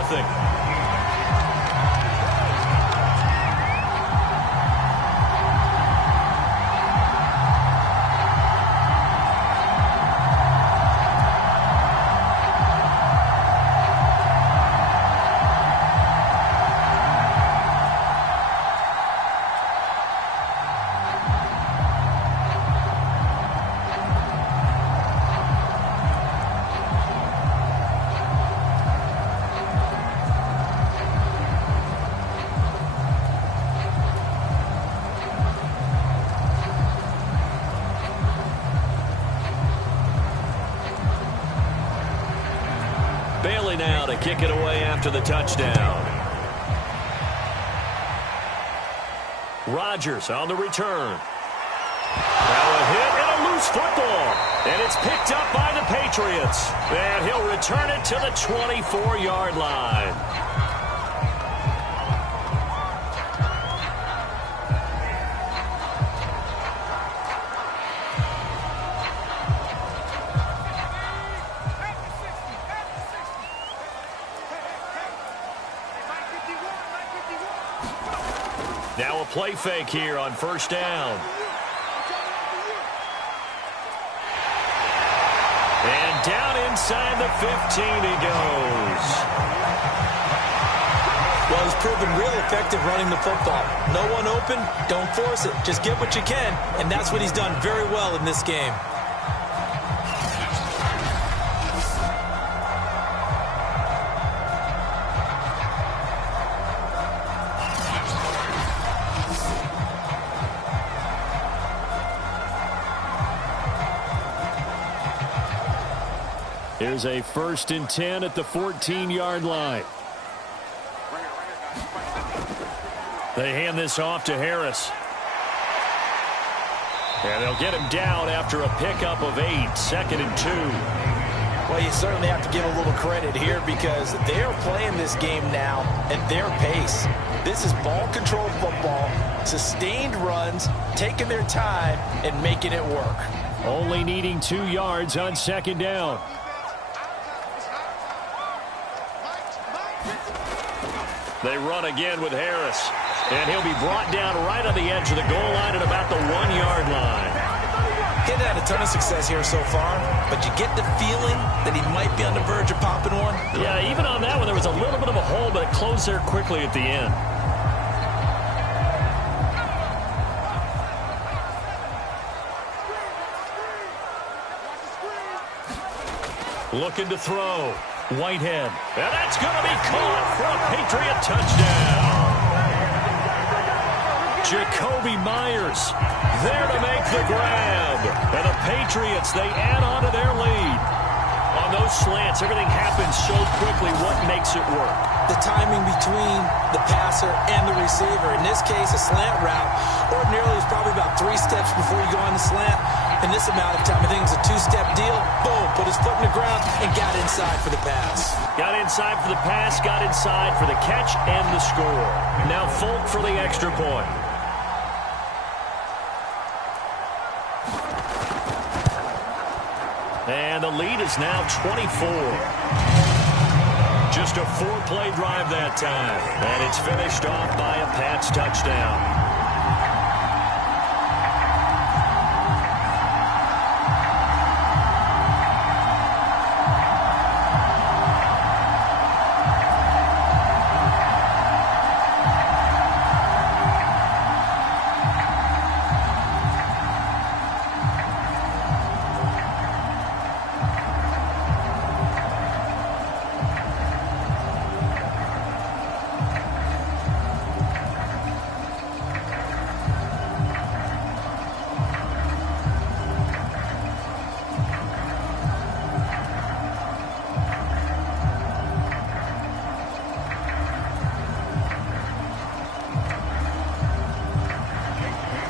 Now to kick it away after the touchdown. Rodgers on the return. Now a hit and a loose football. And it's picked up by the Patriots. And he'll return it to the 24-yard line. Now a play fake here on 1st down. And down inside the 15 he goes. Well, he's proven real effective running the football. No one open, don't force it. Just get what you can, and that's what he's done very well in this game. Here's a 1st and 10 at the 14-yard line. They hand this off to Harris. And they'll get him down after a pickup of 8, 2nd and 2. Well, you certainly have to give a little credit here because they are playing this game now at their pace. This is ball-controlled football, sustained runs, taking their time, and making it work. Only needing 2 yards on 2nd down. They run again with Harris. And he'll be brought down right on the edge of the goal line at about the 1-yard line. He hasn't had a ton of success here so far, but you get the feeling that he might be on the verge of popping one. Yeah, even on that one, there was a little bit of a hole, but it closed there quickly at the end. Looking to throw. Whitehead. And that's going to be caught for a Patriot touchdown. Jacoby Myers there to make the grab. And the Patriots, they add on to their lead. On those slants, everything happens so quickly. What makes it work? The timing between the passer and the receiver. In this case, a slant route. Ordinarily, it's probably about 3 steps before you go on the slant. in this amount of time. I think it's a two-step deal. Boom, put his foot in the ground and got inside for the pass. Got inside for the pass, got inside for the catch and the score. Now Folk for the extra point. And the lead is now 24. Just a 4-play drive that time. And it's finished off by a Pats touchdown.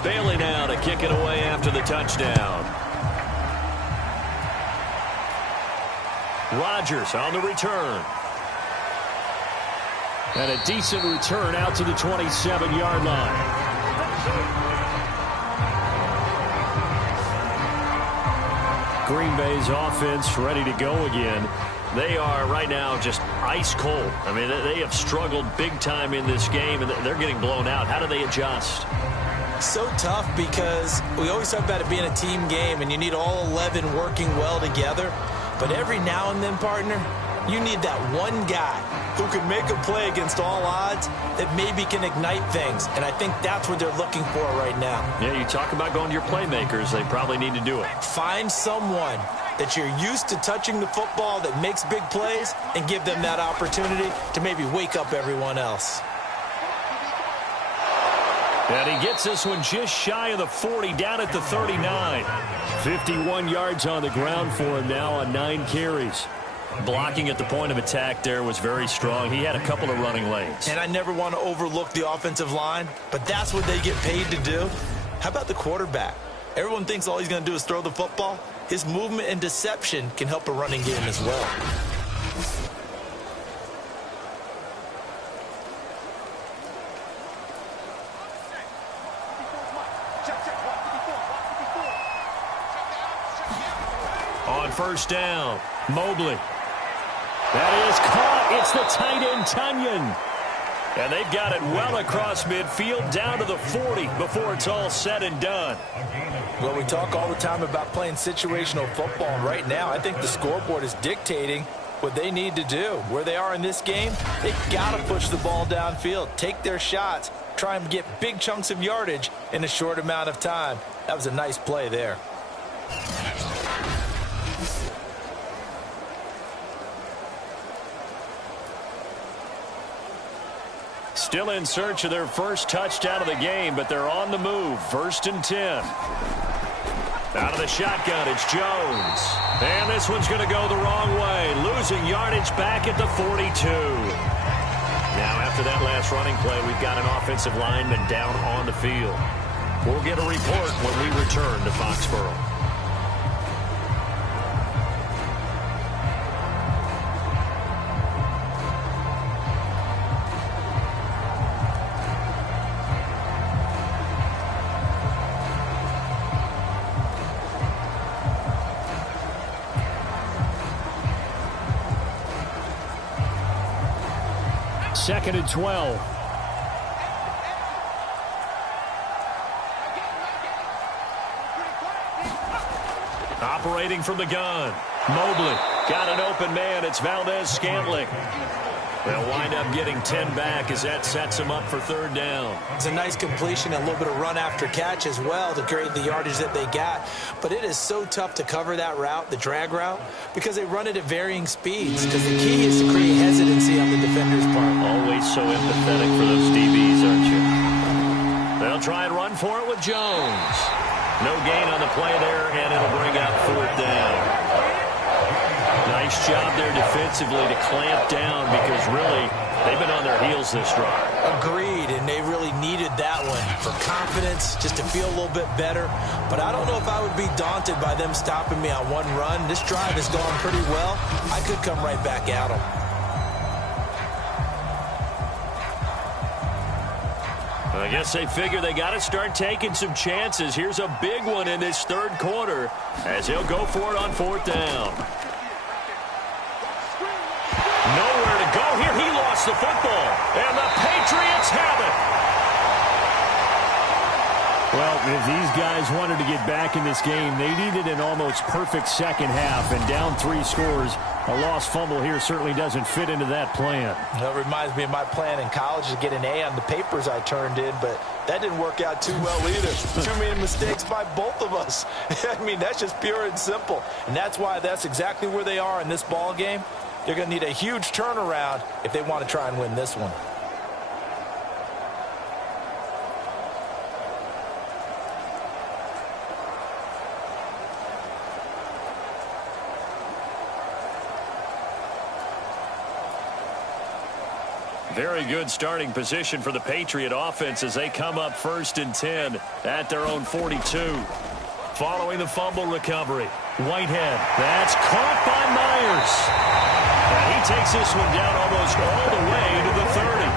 Bailey now to kick it away after the touchdown. Rodgers on the return. And a decent return out to the 27-yard line. Green Bay's offense ready to go again. They are right now just ice cold. I mean, they have struggled big time in this game, and they're getting blown out. How do they adjust? So tough because we always talk about it being a team game and you need all 11 working well together. But every now and then, partner, you need that one guy who can make a play against all odds that maybe can ignite things. And I think that's what they're looking for right now. Yeah, you talk about going to your playmakers. They probably need to do it. Find someone that you're used to touching the football that makes big plays and give them that opportunity to maybe wake up everyone else. And he gets this one just shy of the 40, down at the 39. 51 yards on the ground for him now on 9 carries. Blocking at the point of attack there was very strong. He had a couple of running lanes. And I never want to overlook the offensive line, but that's what they get paid to do. How about the quarterback? Everyone thinks all he's going to do is throw the football. His movement and deception can help a running game as well. On first down, Mobley. That is caught. It's the tight end, Tunyon. And they've got it well across midfield, down to the 40 before it's all said and done. Well, we talk all the time about playing situational football, and right now I think the scoreboard is dictating what they need to do. Where they are in this game, they've got to push the ball downfield, take their shots, try and get big chunks of yardage in a short amount of time. That was a nice play there. Still in search of their first touchdown of the game, but they're on the move. 1st and 10. Out of the shotgun, it's Jones. And this one's going to go the wrong way. Losing yardage back at the 42. Now, after that last running play, we've got an offensive lineman down on the field. We'll get a report when we return to Foxborough. Second and 12. Operating from the gun. Mobley got an open man. It's Valdez-Scantling. They'll wind up getting 10 back as that sets them up for 3rd down. It's a nice completion and a little bit of run after catch as well to create the yardage that they got. But it is so tough to cover that route, the drag route, because they run it at varying speeds. Because the key is to create hesitancy on the defender's part. Always so empathetic for those DBs, aren't you? They'll try and run for it with Jones. No gain on the play there, and it'll bring out 4th down. Nice Nice job there defensively to clamp down because really they've been on their heels this drive. Agreed, and they really needed that one for confidence, just to feel a little bit better. But I don't know if I would be daunted by them stopping me on one run. This drive has gone pretty well. I could come right back at them. I guess they figure they got to start taking some chances. Here's a big one in this third quarter as he'll go for it on fourth down. Nowhere to go here. He lost the football, and the Patriots have it. Well, if these guys wanted to get back in this game, they needed an almost perfect second half, and down 3 scores. A lost fumble here certainly doesn't fit into that plan. That reminds me of my plan in college to get an A on the papers I turned in, but that didn't work out too well either. Too many mistakes by both of us. I mean, that's just pure and simple. And that's why that's exactly where they are in this ball game. They're going to need a huge turnaround if they want to try and win this one. Very good starting position for the Patriot offense as they come up 1st and 10 at their own 42. Following the fumble recovery, Whitehead. That's caught by Myers. And he takes this one down almost all the way to the 30.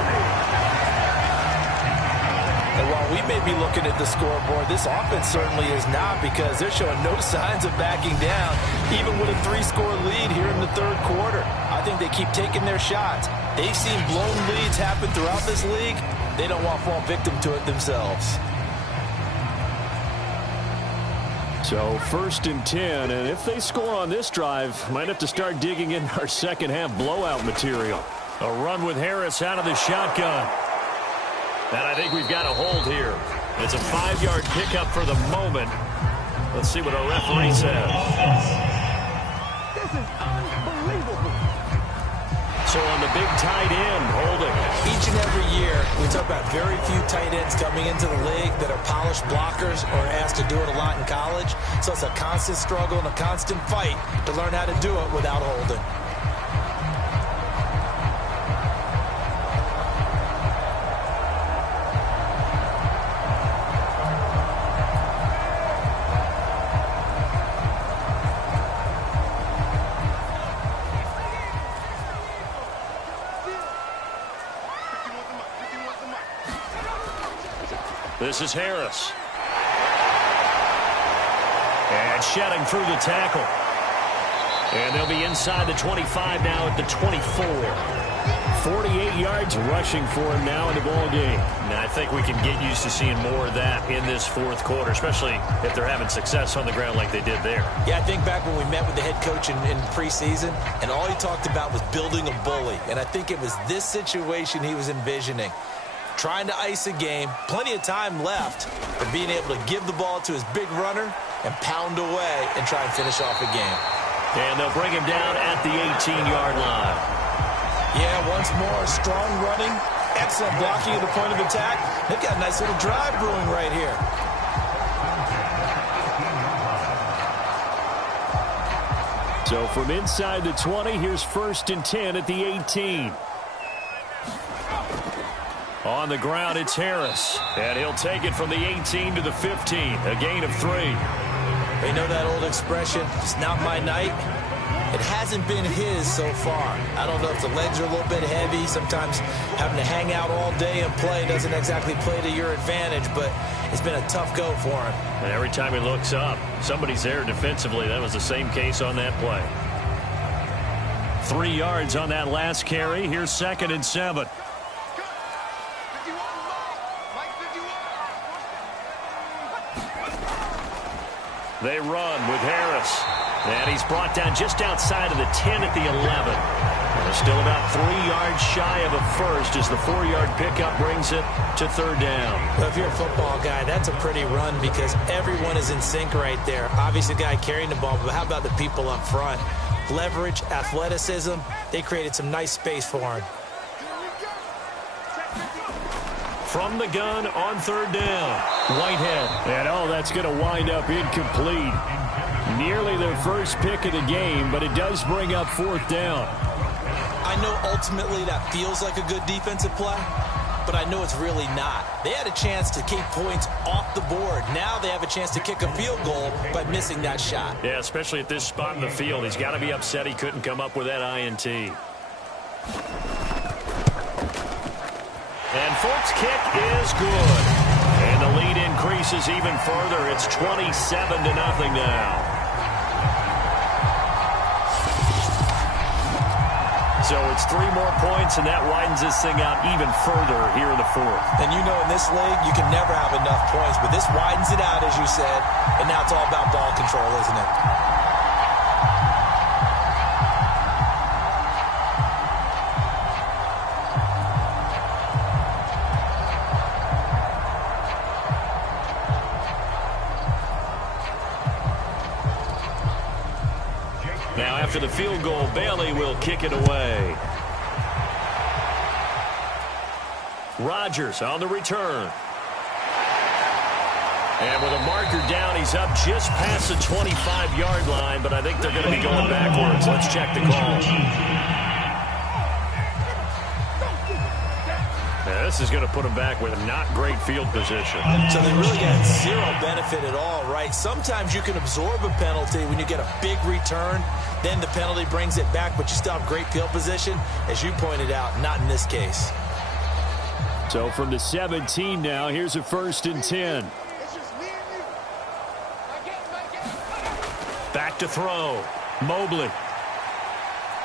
And while we may be looking at the scoreboard, this offense certainly is not, because they're showing no signs of backing down, even with a 3-score lead here in the third quarter. I think they keep taking their shots. They've seen blown leads happen throughout this league. They don't want to fall victim to it themselves. So 1st and 10, and if they score on this drive, might have to start digging in our second half blowout material. A run with Harris out of the shotgun. And I think we've got a hold here. It's a 5-yard pickup for the moment. Let's see what our referee says. This is unbelievable. So on the big tight end, holding. Each and every year, we talk about very few tight ends coming into the league that are polished blockers or asked to do it a lot in college. So it's a constant struggle and a constant fight to learn how to do it without holding. This is Harris. And shedding through the tackle. And they'll be inside the 25 now at the 24. 48 yards rushing for him now in the ball game. And I think we can get used to seeing more of that in this fourth quarter, especially if they're having success on the ground like they did there. Yeah, I think back when we met with the head coach in preseason, and all he talked about was building a bully. And I think it was this situation he was envisioning. Trying to ice a game, plenty of time left, but being able to give the ball to his big runner and pound away and try and finish off a game. And they'll bring him down at the 18-yard line. Yeah, once more, strong running, excellent blocking at the point of attack. They've got a nice little drive brewing right here. So from inside the 20, here's 1st and 10 at the 18. On the ground, it's Harris. And he'll take it from the 18 to the 15, a gain of 3. They know that old expression, it's not my night. It hasn't been his so far. I don't know if the legs are a little bit heavy. Sometimes having to hang out all day and play doesn't exactly play to your advantage, but it's been a tough go for him. And every time he looks up, somebody's there defensively. That was the same case on that play. 3 yards on that last carry. Here's 2nd and 7. They run with Harris. And he's brought down just outside of the 10 at the 11. And they're still about 3 yards shy of a first as the 4-yard pickup brings it to 3rd down. Well, if you're a football guy, that's a pretty run because everyone is in sync right there. Obviously, the guy carrying the ball, but how about the people up front? Leverage, athleticism, they created some nice space for him. From the gun on 3rd down, Whitehead. And that's going to wind up incomplete. Nearly their first pick of the game, but it does bring up 4th down. I know ultimately that feels like a good defensive play, but I know it's really not. They had a chance to keep points off the board. Now they have a chance to kick a field goal by missing that shot. Yeah, especially at this spot in the field. He's got to be upset he couldn't come up with that INT. And Fort's kick is good. And the lead increases even further. It's 27-0 now. So it's 3 more points, and that widens this thing out even further here in the 4th. And you know in this league, you can never have enough points, but this widens it out, as you said, and now it's all about ball control, isn't it? Now, after the field goal, Bailey will kick it away. Rodgers on the return. And with a marker down, he's up just past the 25-yard line, but I think they're going to be going backwards. Let's check the call. This is going to put him back with a not great field position. So they really got zero benefit at all, right? Sometimes you can absorb a penalty when you get a big return. Then the penalty brings it back, but you still have great field position. As you pointed out, not in this case. So from the 17 now, here's a 1st and 10. Back to throw. Mobley.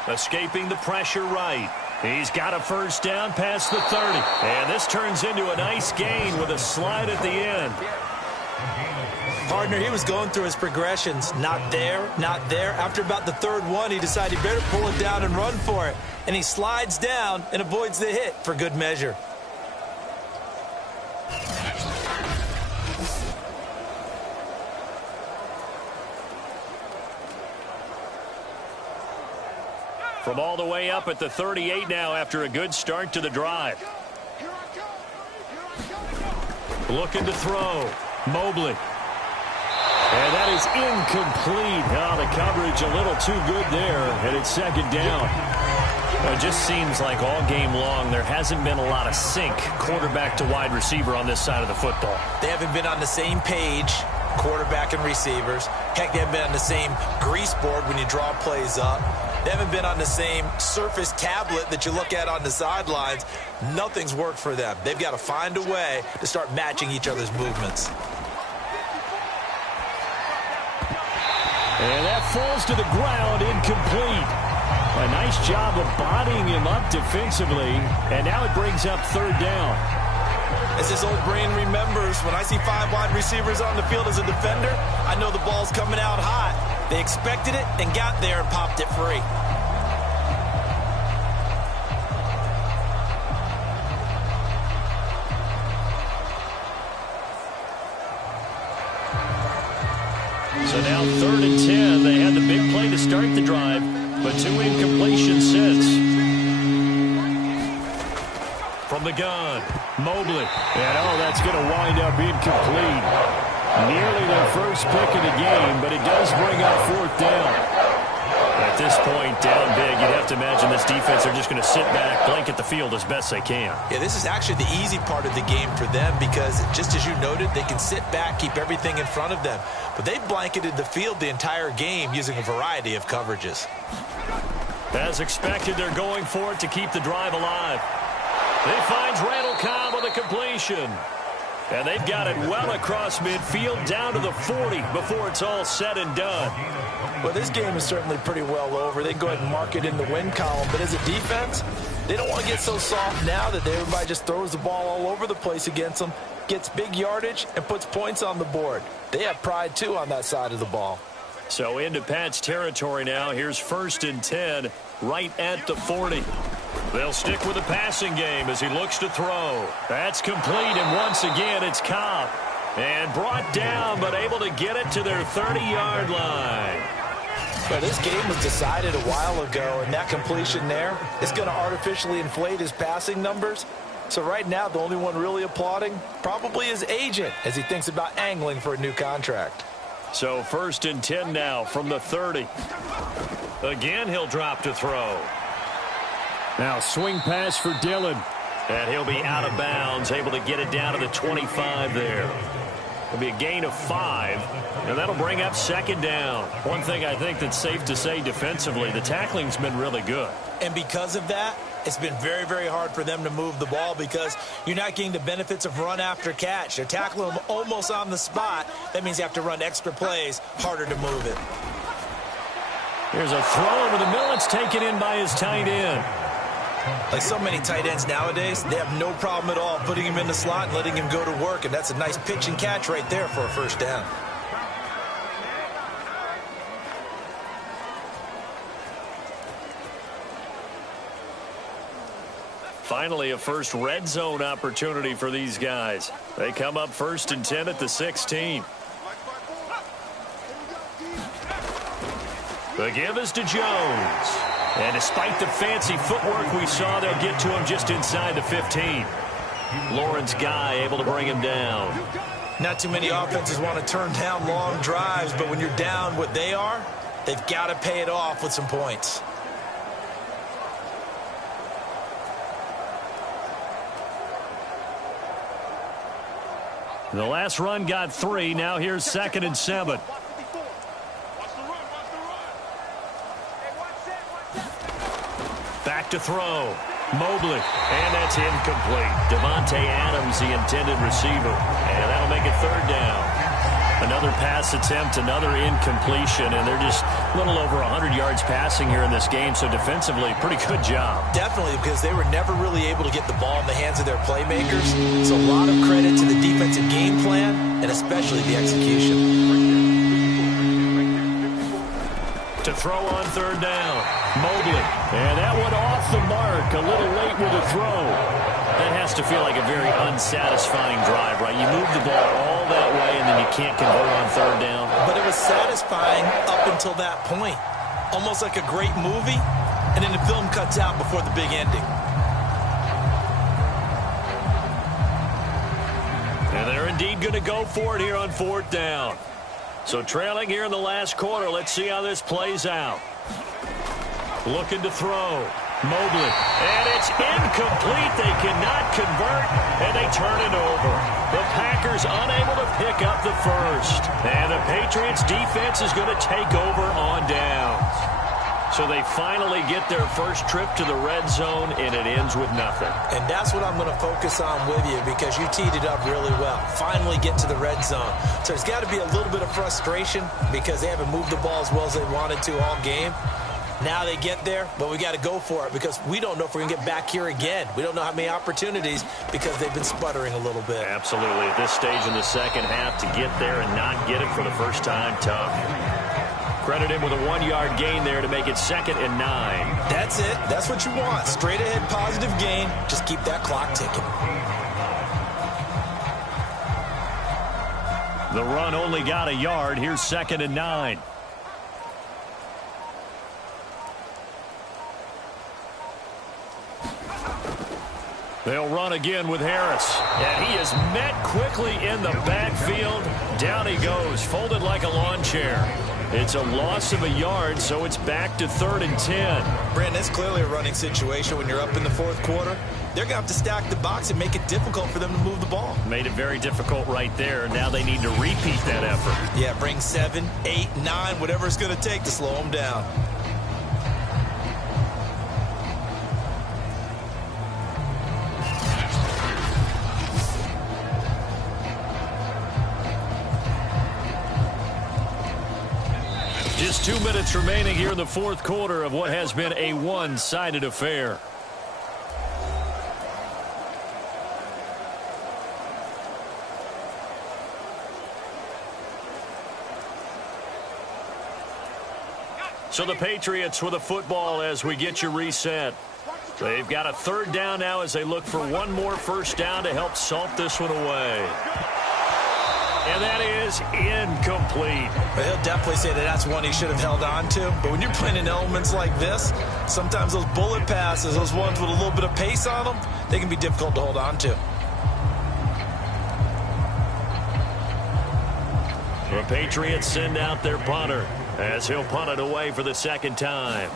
Escaping the pressure right. He's got a 1st down past the 30. And this turns into a nice gain with a slide at the end. Partner, he was going through his progressions. Not there, not there. After about the 3rd one, he decided he better pull it down and run for it. And he slides down and avoids the hit for good measure. From all the way up at the 38 now after a good start to the drive. Looking to throw. Mobley. And that is incomplete. Oh, the coverage a little too good there, and it's 2nd down. Well, it just seems like all game long there hasn't been a lot of sync quarterback to wide receiver on this side of the football. They haven't been on the same page, quarterback and receivers. Heck, they haven't been on the same grease board when you draw plays up. They haven't been on the same surface tablet that you look at on the sidelines. Nothing's worked for them. They've got to find a way to start matching each other's movements. And that falls to the ground, incomplete. A nice job of bodying him up defensively, and now it brings up 3rd down. As his old brain remembers, when I see 5 wide receivers on the field as a defender, I know the ball's coming out hot. They expected it and got there and popped it free. So now 3rd and 10. They had the big play to start the drive, but 2 incompletions since. From the gun, Mobley. And that's going to wind up incomplete. Nearly their first pick of the game, but it does bring up 4th down. At this point, down big, you'd have to imagine this defense are just going to sit back, blanket the field as best they can. Yeah, this is actually the easy part of the game for them because, just as you noted, they can sit back, keep everything in front of them. But they blanketed the field the entire game using a variety of coverages. As expected, they're going for it to keep the drive alive. They finds Randall Cobb with a completion. And they've got it well across midfield down to the 40 before it's all said and done. Well, this game is certainly pretty well over. They can go ahead and mark it in the win column. But as a defense, they don't want to get so soft now that everybody just throws the ball all over the place against them, gets big yardage, and puts points on the board. They have pride, too, on that side of the ball. So into Pat's territory now. Here's 1st and 10 right at the 40. They'll stick with the passing game as he looks to throw. That's complete, and once again, it's Cobb. And brought down, but able to get it to their 30-yard line. But this game was decided a while ago, and that completion there is going to artificially inflate his passing numbers. So right now, the only one really applauding probably his agent as he thinks about angling for a new contract. So 1st and 10 now from the 30. Again, he'll drop to throw. Now swing pass for Dillon. And he'll be out of bounds, able to get it down to the 25 there. It'll be a gain of 5, and that'll bring up 2nd down. One thing I think that's safe to say defensively, the tackling's been really good. And because of that, it's been very, very hard for them to move the ball because you're not getting the benefits of run after catch. They're tackling them almost on the spot. That means you have to run extra plays, harder to move it. Here's a throw over the middle. It's taken in by his tight end. Like so many tight ends nowadays, they have no problem at all putting him in the slot and letting him go to work, and that's a nice pitch and catch right there for a 1st down. Finally, a first red zone opportunity for these guys. They come up 1st and 10 at the 16. The give is to Jones. And despite the fancy footwork we saw, they'll get to him just inside the 15. Lawrence Guy able to bring him down. Not too many offenses want to turn down long drives, but when you're down what they are, they've got to pay it off with some points. The last run got 3. Now here's 2nd and 7. Back to throw. Mobley. And that's incomplete. Devontae Adams, the intended receiver. And that'll make it 3rd down. Another pass attempt, another incompletion, and they're just a little over 100 yards passing here in this game, so defensively, pretty good job. Definitely, because they were never really able to get the ball in the hands of their playmakers. So a lot of credit to the defensive game plan, and especially the execution. To throw on 3rd down. Mobley. And that one off the mark. A little late with a throw. That has to feel like a very unsatisfying drive, right? You move the ball all that way, and then you can't convert on 3rd down. But it was satisfying up until that point. Almost like a great movie, and then the film cuts out before the big ending. And they're indeed going to go for it here on 4th down. So trailing here in the last quarter. Let's see how this plays out. Looking to throw. Mobley. And it's incomplete. They cannot convert, and they turn it over. The Packers unable to pick up the first. And the Patriots defense is going to take over on downs. So they finally get their first trip to the red zone, and it ends with nothing. And that's what I'm going to focus on with you, because you teed it up really well. Finally get to the red zone. So there's got to be a little bit of frustration because they haven't moved the ball as well as they wanted to all game. Now they get there, but we got to go for it because we don't know if we're going to get back here again. We don't know how many opportunities because they've been sputtering a little bit. Absolutely. At this stage in the second half, to get there and not get it for the first time, tough. Credit him with a 1-yard gain there to make it 2nd and 9. That's it. That's what you want. Straight ahead positive gain. Just keep that clock ticking. The run only got a yard. Here's 2nd and 9. They'll run again with Harris. And he is met quickly in the backfield. Down he goes, folded like a lawn chair. It's a loss of a yard, so it's back to 3rd and 10. Brandon, it's clearly a running situation when you're up in the 4th quarter. They're going to have to stack the box and make it difficult for them to move the ball. Made it very difficult right there. Now they need to repeat that effort. Yeah, bring 7, 8, 9, whatever it's going to take to slow them down. Just 2 minutes remaining here in the 4th quarter of what has been a one-sided affair. So the Patriots with the football as we get you reset. They've got a 3rd down now as they look for one more first down to help salt this one away. And that is incomplete. But he'll definitely say that that's one he should have held on to. But when you're playing in elements like this, sometimes those bullet passes, those ones with a little bit of pace on them, they can be difficult to hold on to. The Patriots send out their punter as he'll punt it away for the second time.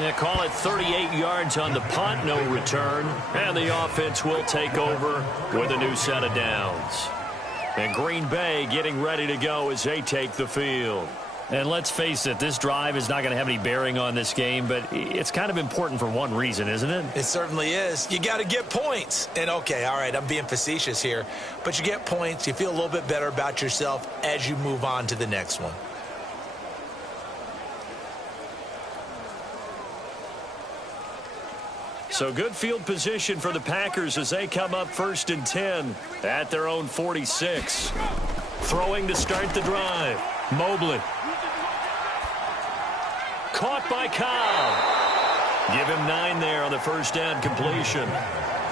They call it 38 yards on the punt, no return. And the offense will take over with a new set of downs. And Green Bay getting ready to go as they take the field. And let's face it, this drive is not going to have any bearing on this game, but it's kind of important for one reason, isn't it? It certainly is. You got to get points. And, okay, all right, I'm being facetious here. But you get points, you feel a little bit better about yourself as you move on to the next one. So good field position for the Packers as they come up 1st and 10 at their own 46. Throwing to start the drive. Mobley. Caught by Cobb. Give him 9 there on the first down completion.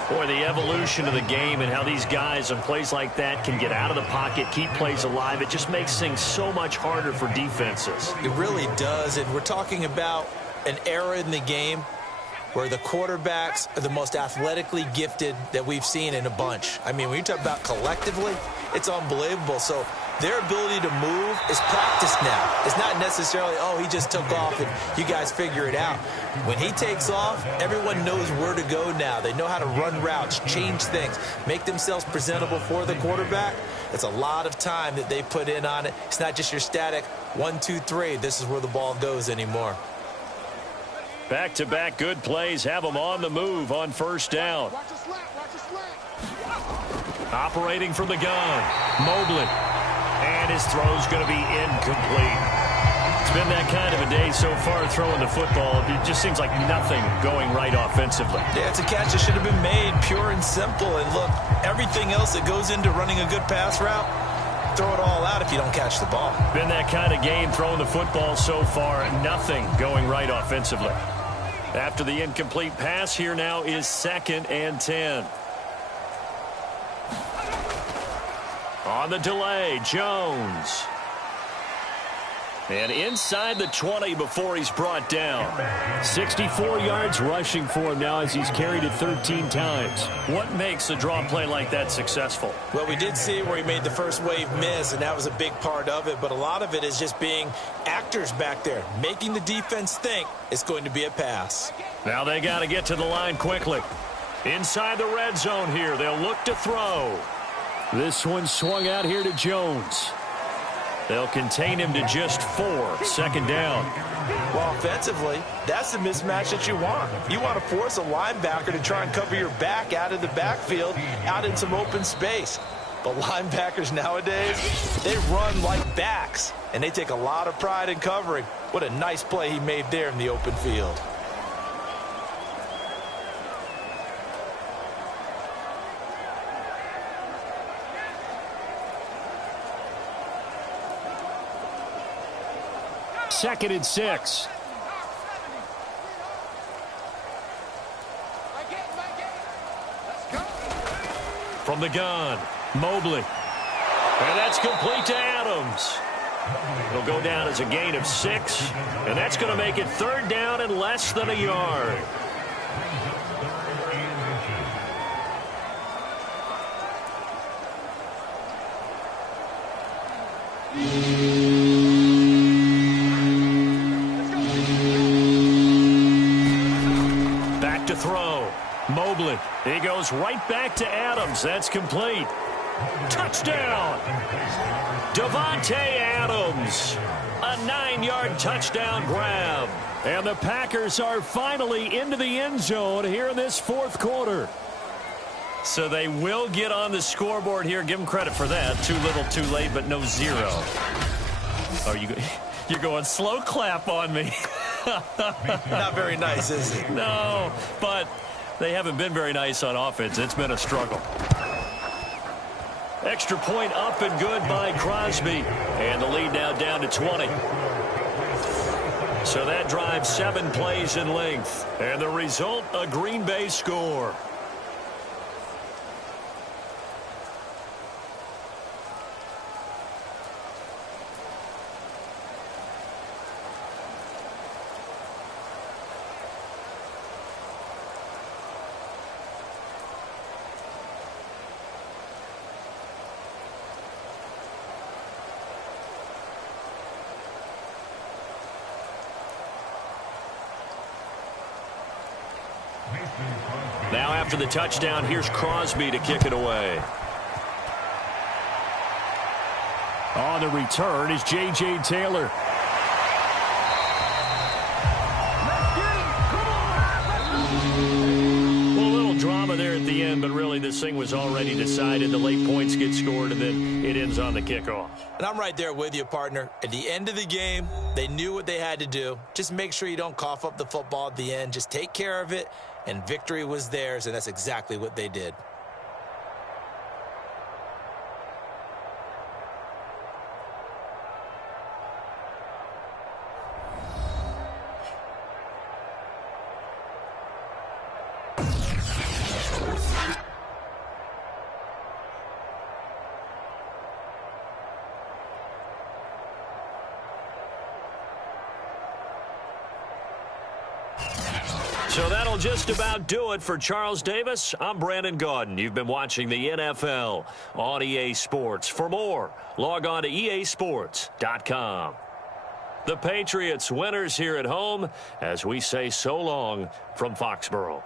Boy, the evolution of the game and how these guys on plays like that can get out of the pocket, keep plays alive, it just makes things so much harder for defenses. It really does, and we're talking about an era in the game where the quarterbacks are the most athletically gifted that we've seen in a bunch. I mean, when you talk about collectively, it's unbelievable. So their ability to move is practiced now. It's not necessarily, oh, he just took off and you guys figure it out. When he takes off, everyone knows where to go now. They know how to run routes, change things, make themselves presentable for the quarterback. It's a lot of time that they put in on it. It's not just your static 1, 2, 3. This is where the ball goes anymore. Back-to-back good plays have them on the move on first down. Operating from the gun, Mobley. And his throw's going to be incomplete. It's been that kind of a day so far throwing the football. It just seems like nothing going right offensively. Yeah, it's a catch that should have been made, pure and simple. And look, everything else that goes into running a good pass route, throw it all out if you don't catch the ball. Been that kind of game throwing the football so far. Nothing going right offensively. After the incomplete pass, here now is 2nd and 10. On the delay, Jones. And inside the 20 before he's brought down. 64 yards rushing for him now as he's carried it 13 times. What makes a draw play like that successful? Well, we did see where he made the first wave miss, and that was a big part of it. But a lot of it is just being actors back there, making the defense think it's going to be a pass. Now they got to get to the line quickly. Inside the red zone here, they'll look to throw. This one swung out here to Jones. They'll contain him to just 4. 2nd down. Well, offensively, that's the mismatch that you want. You want to force a linebacker to try and cover your back out of the backfield, out in some open space. But linebackers nowadays, they run like backs, and they take a lot of pride in covering. What a nice play he made there in the open field. Second and 6. From the gun, Mobley. And that's complete to Adams. It'll go down as a gain of 6, and that's going to make it 3rd down and less than a yard. Back to throw. Mobley. He goes right back to Adams. That's complete. Touchdown. Davante Adams. A 9-yard touchdown grab. And the Packers are finally into the end zone here in this 4th quarter. So they will get on the scoreboard here. Give them credit for that. Too little, too late, but no 0. Oh, you're going slow clap on me. Not very nice, is it? No, but they haven't been very nice on offense. It's been a struggle. Extra point up and good by Crosby. And the lead now down to 20. So that drives 7 plays in length. And the result, a Green Bay score. Now after the touchdown, here's Crosby to kick it away. On the return is J.J. Taylor. Well, a little drama there at the end, but really this thing was already decided. The late points get scored, and then it ends on the kickoff. And I'm right there with you, partner. At the end of the game, they knew what they had to do. Just make sure you don't cough up the football at the end. Just take care of it, and victory was theirs, and that's exactly what they did. So that'll just about do it for Charles Davis. I'm Brandon Gaudin. You've been watching the NFL on EA Sports. For more, log on to easports.com. The Patriots winners here at home as we say so long from Foxborough.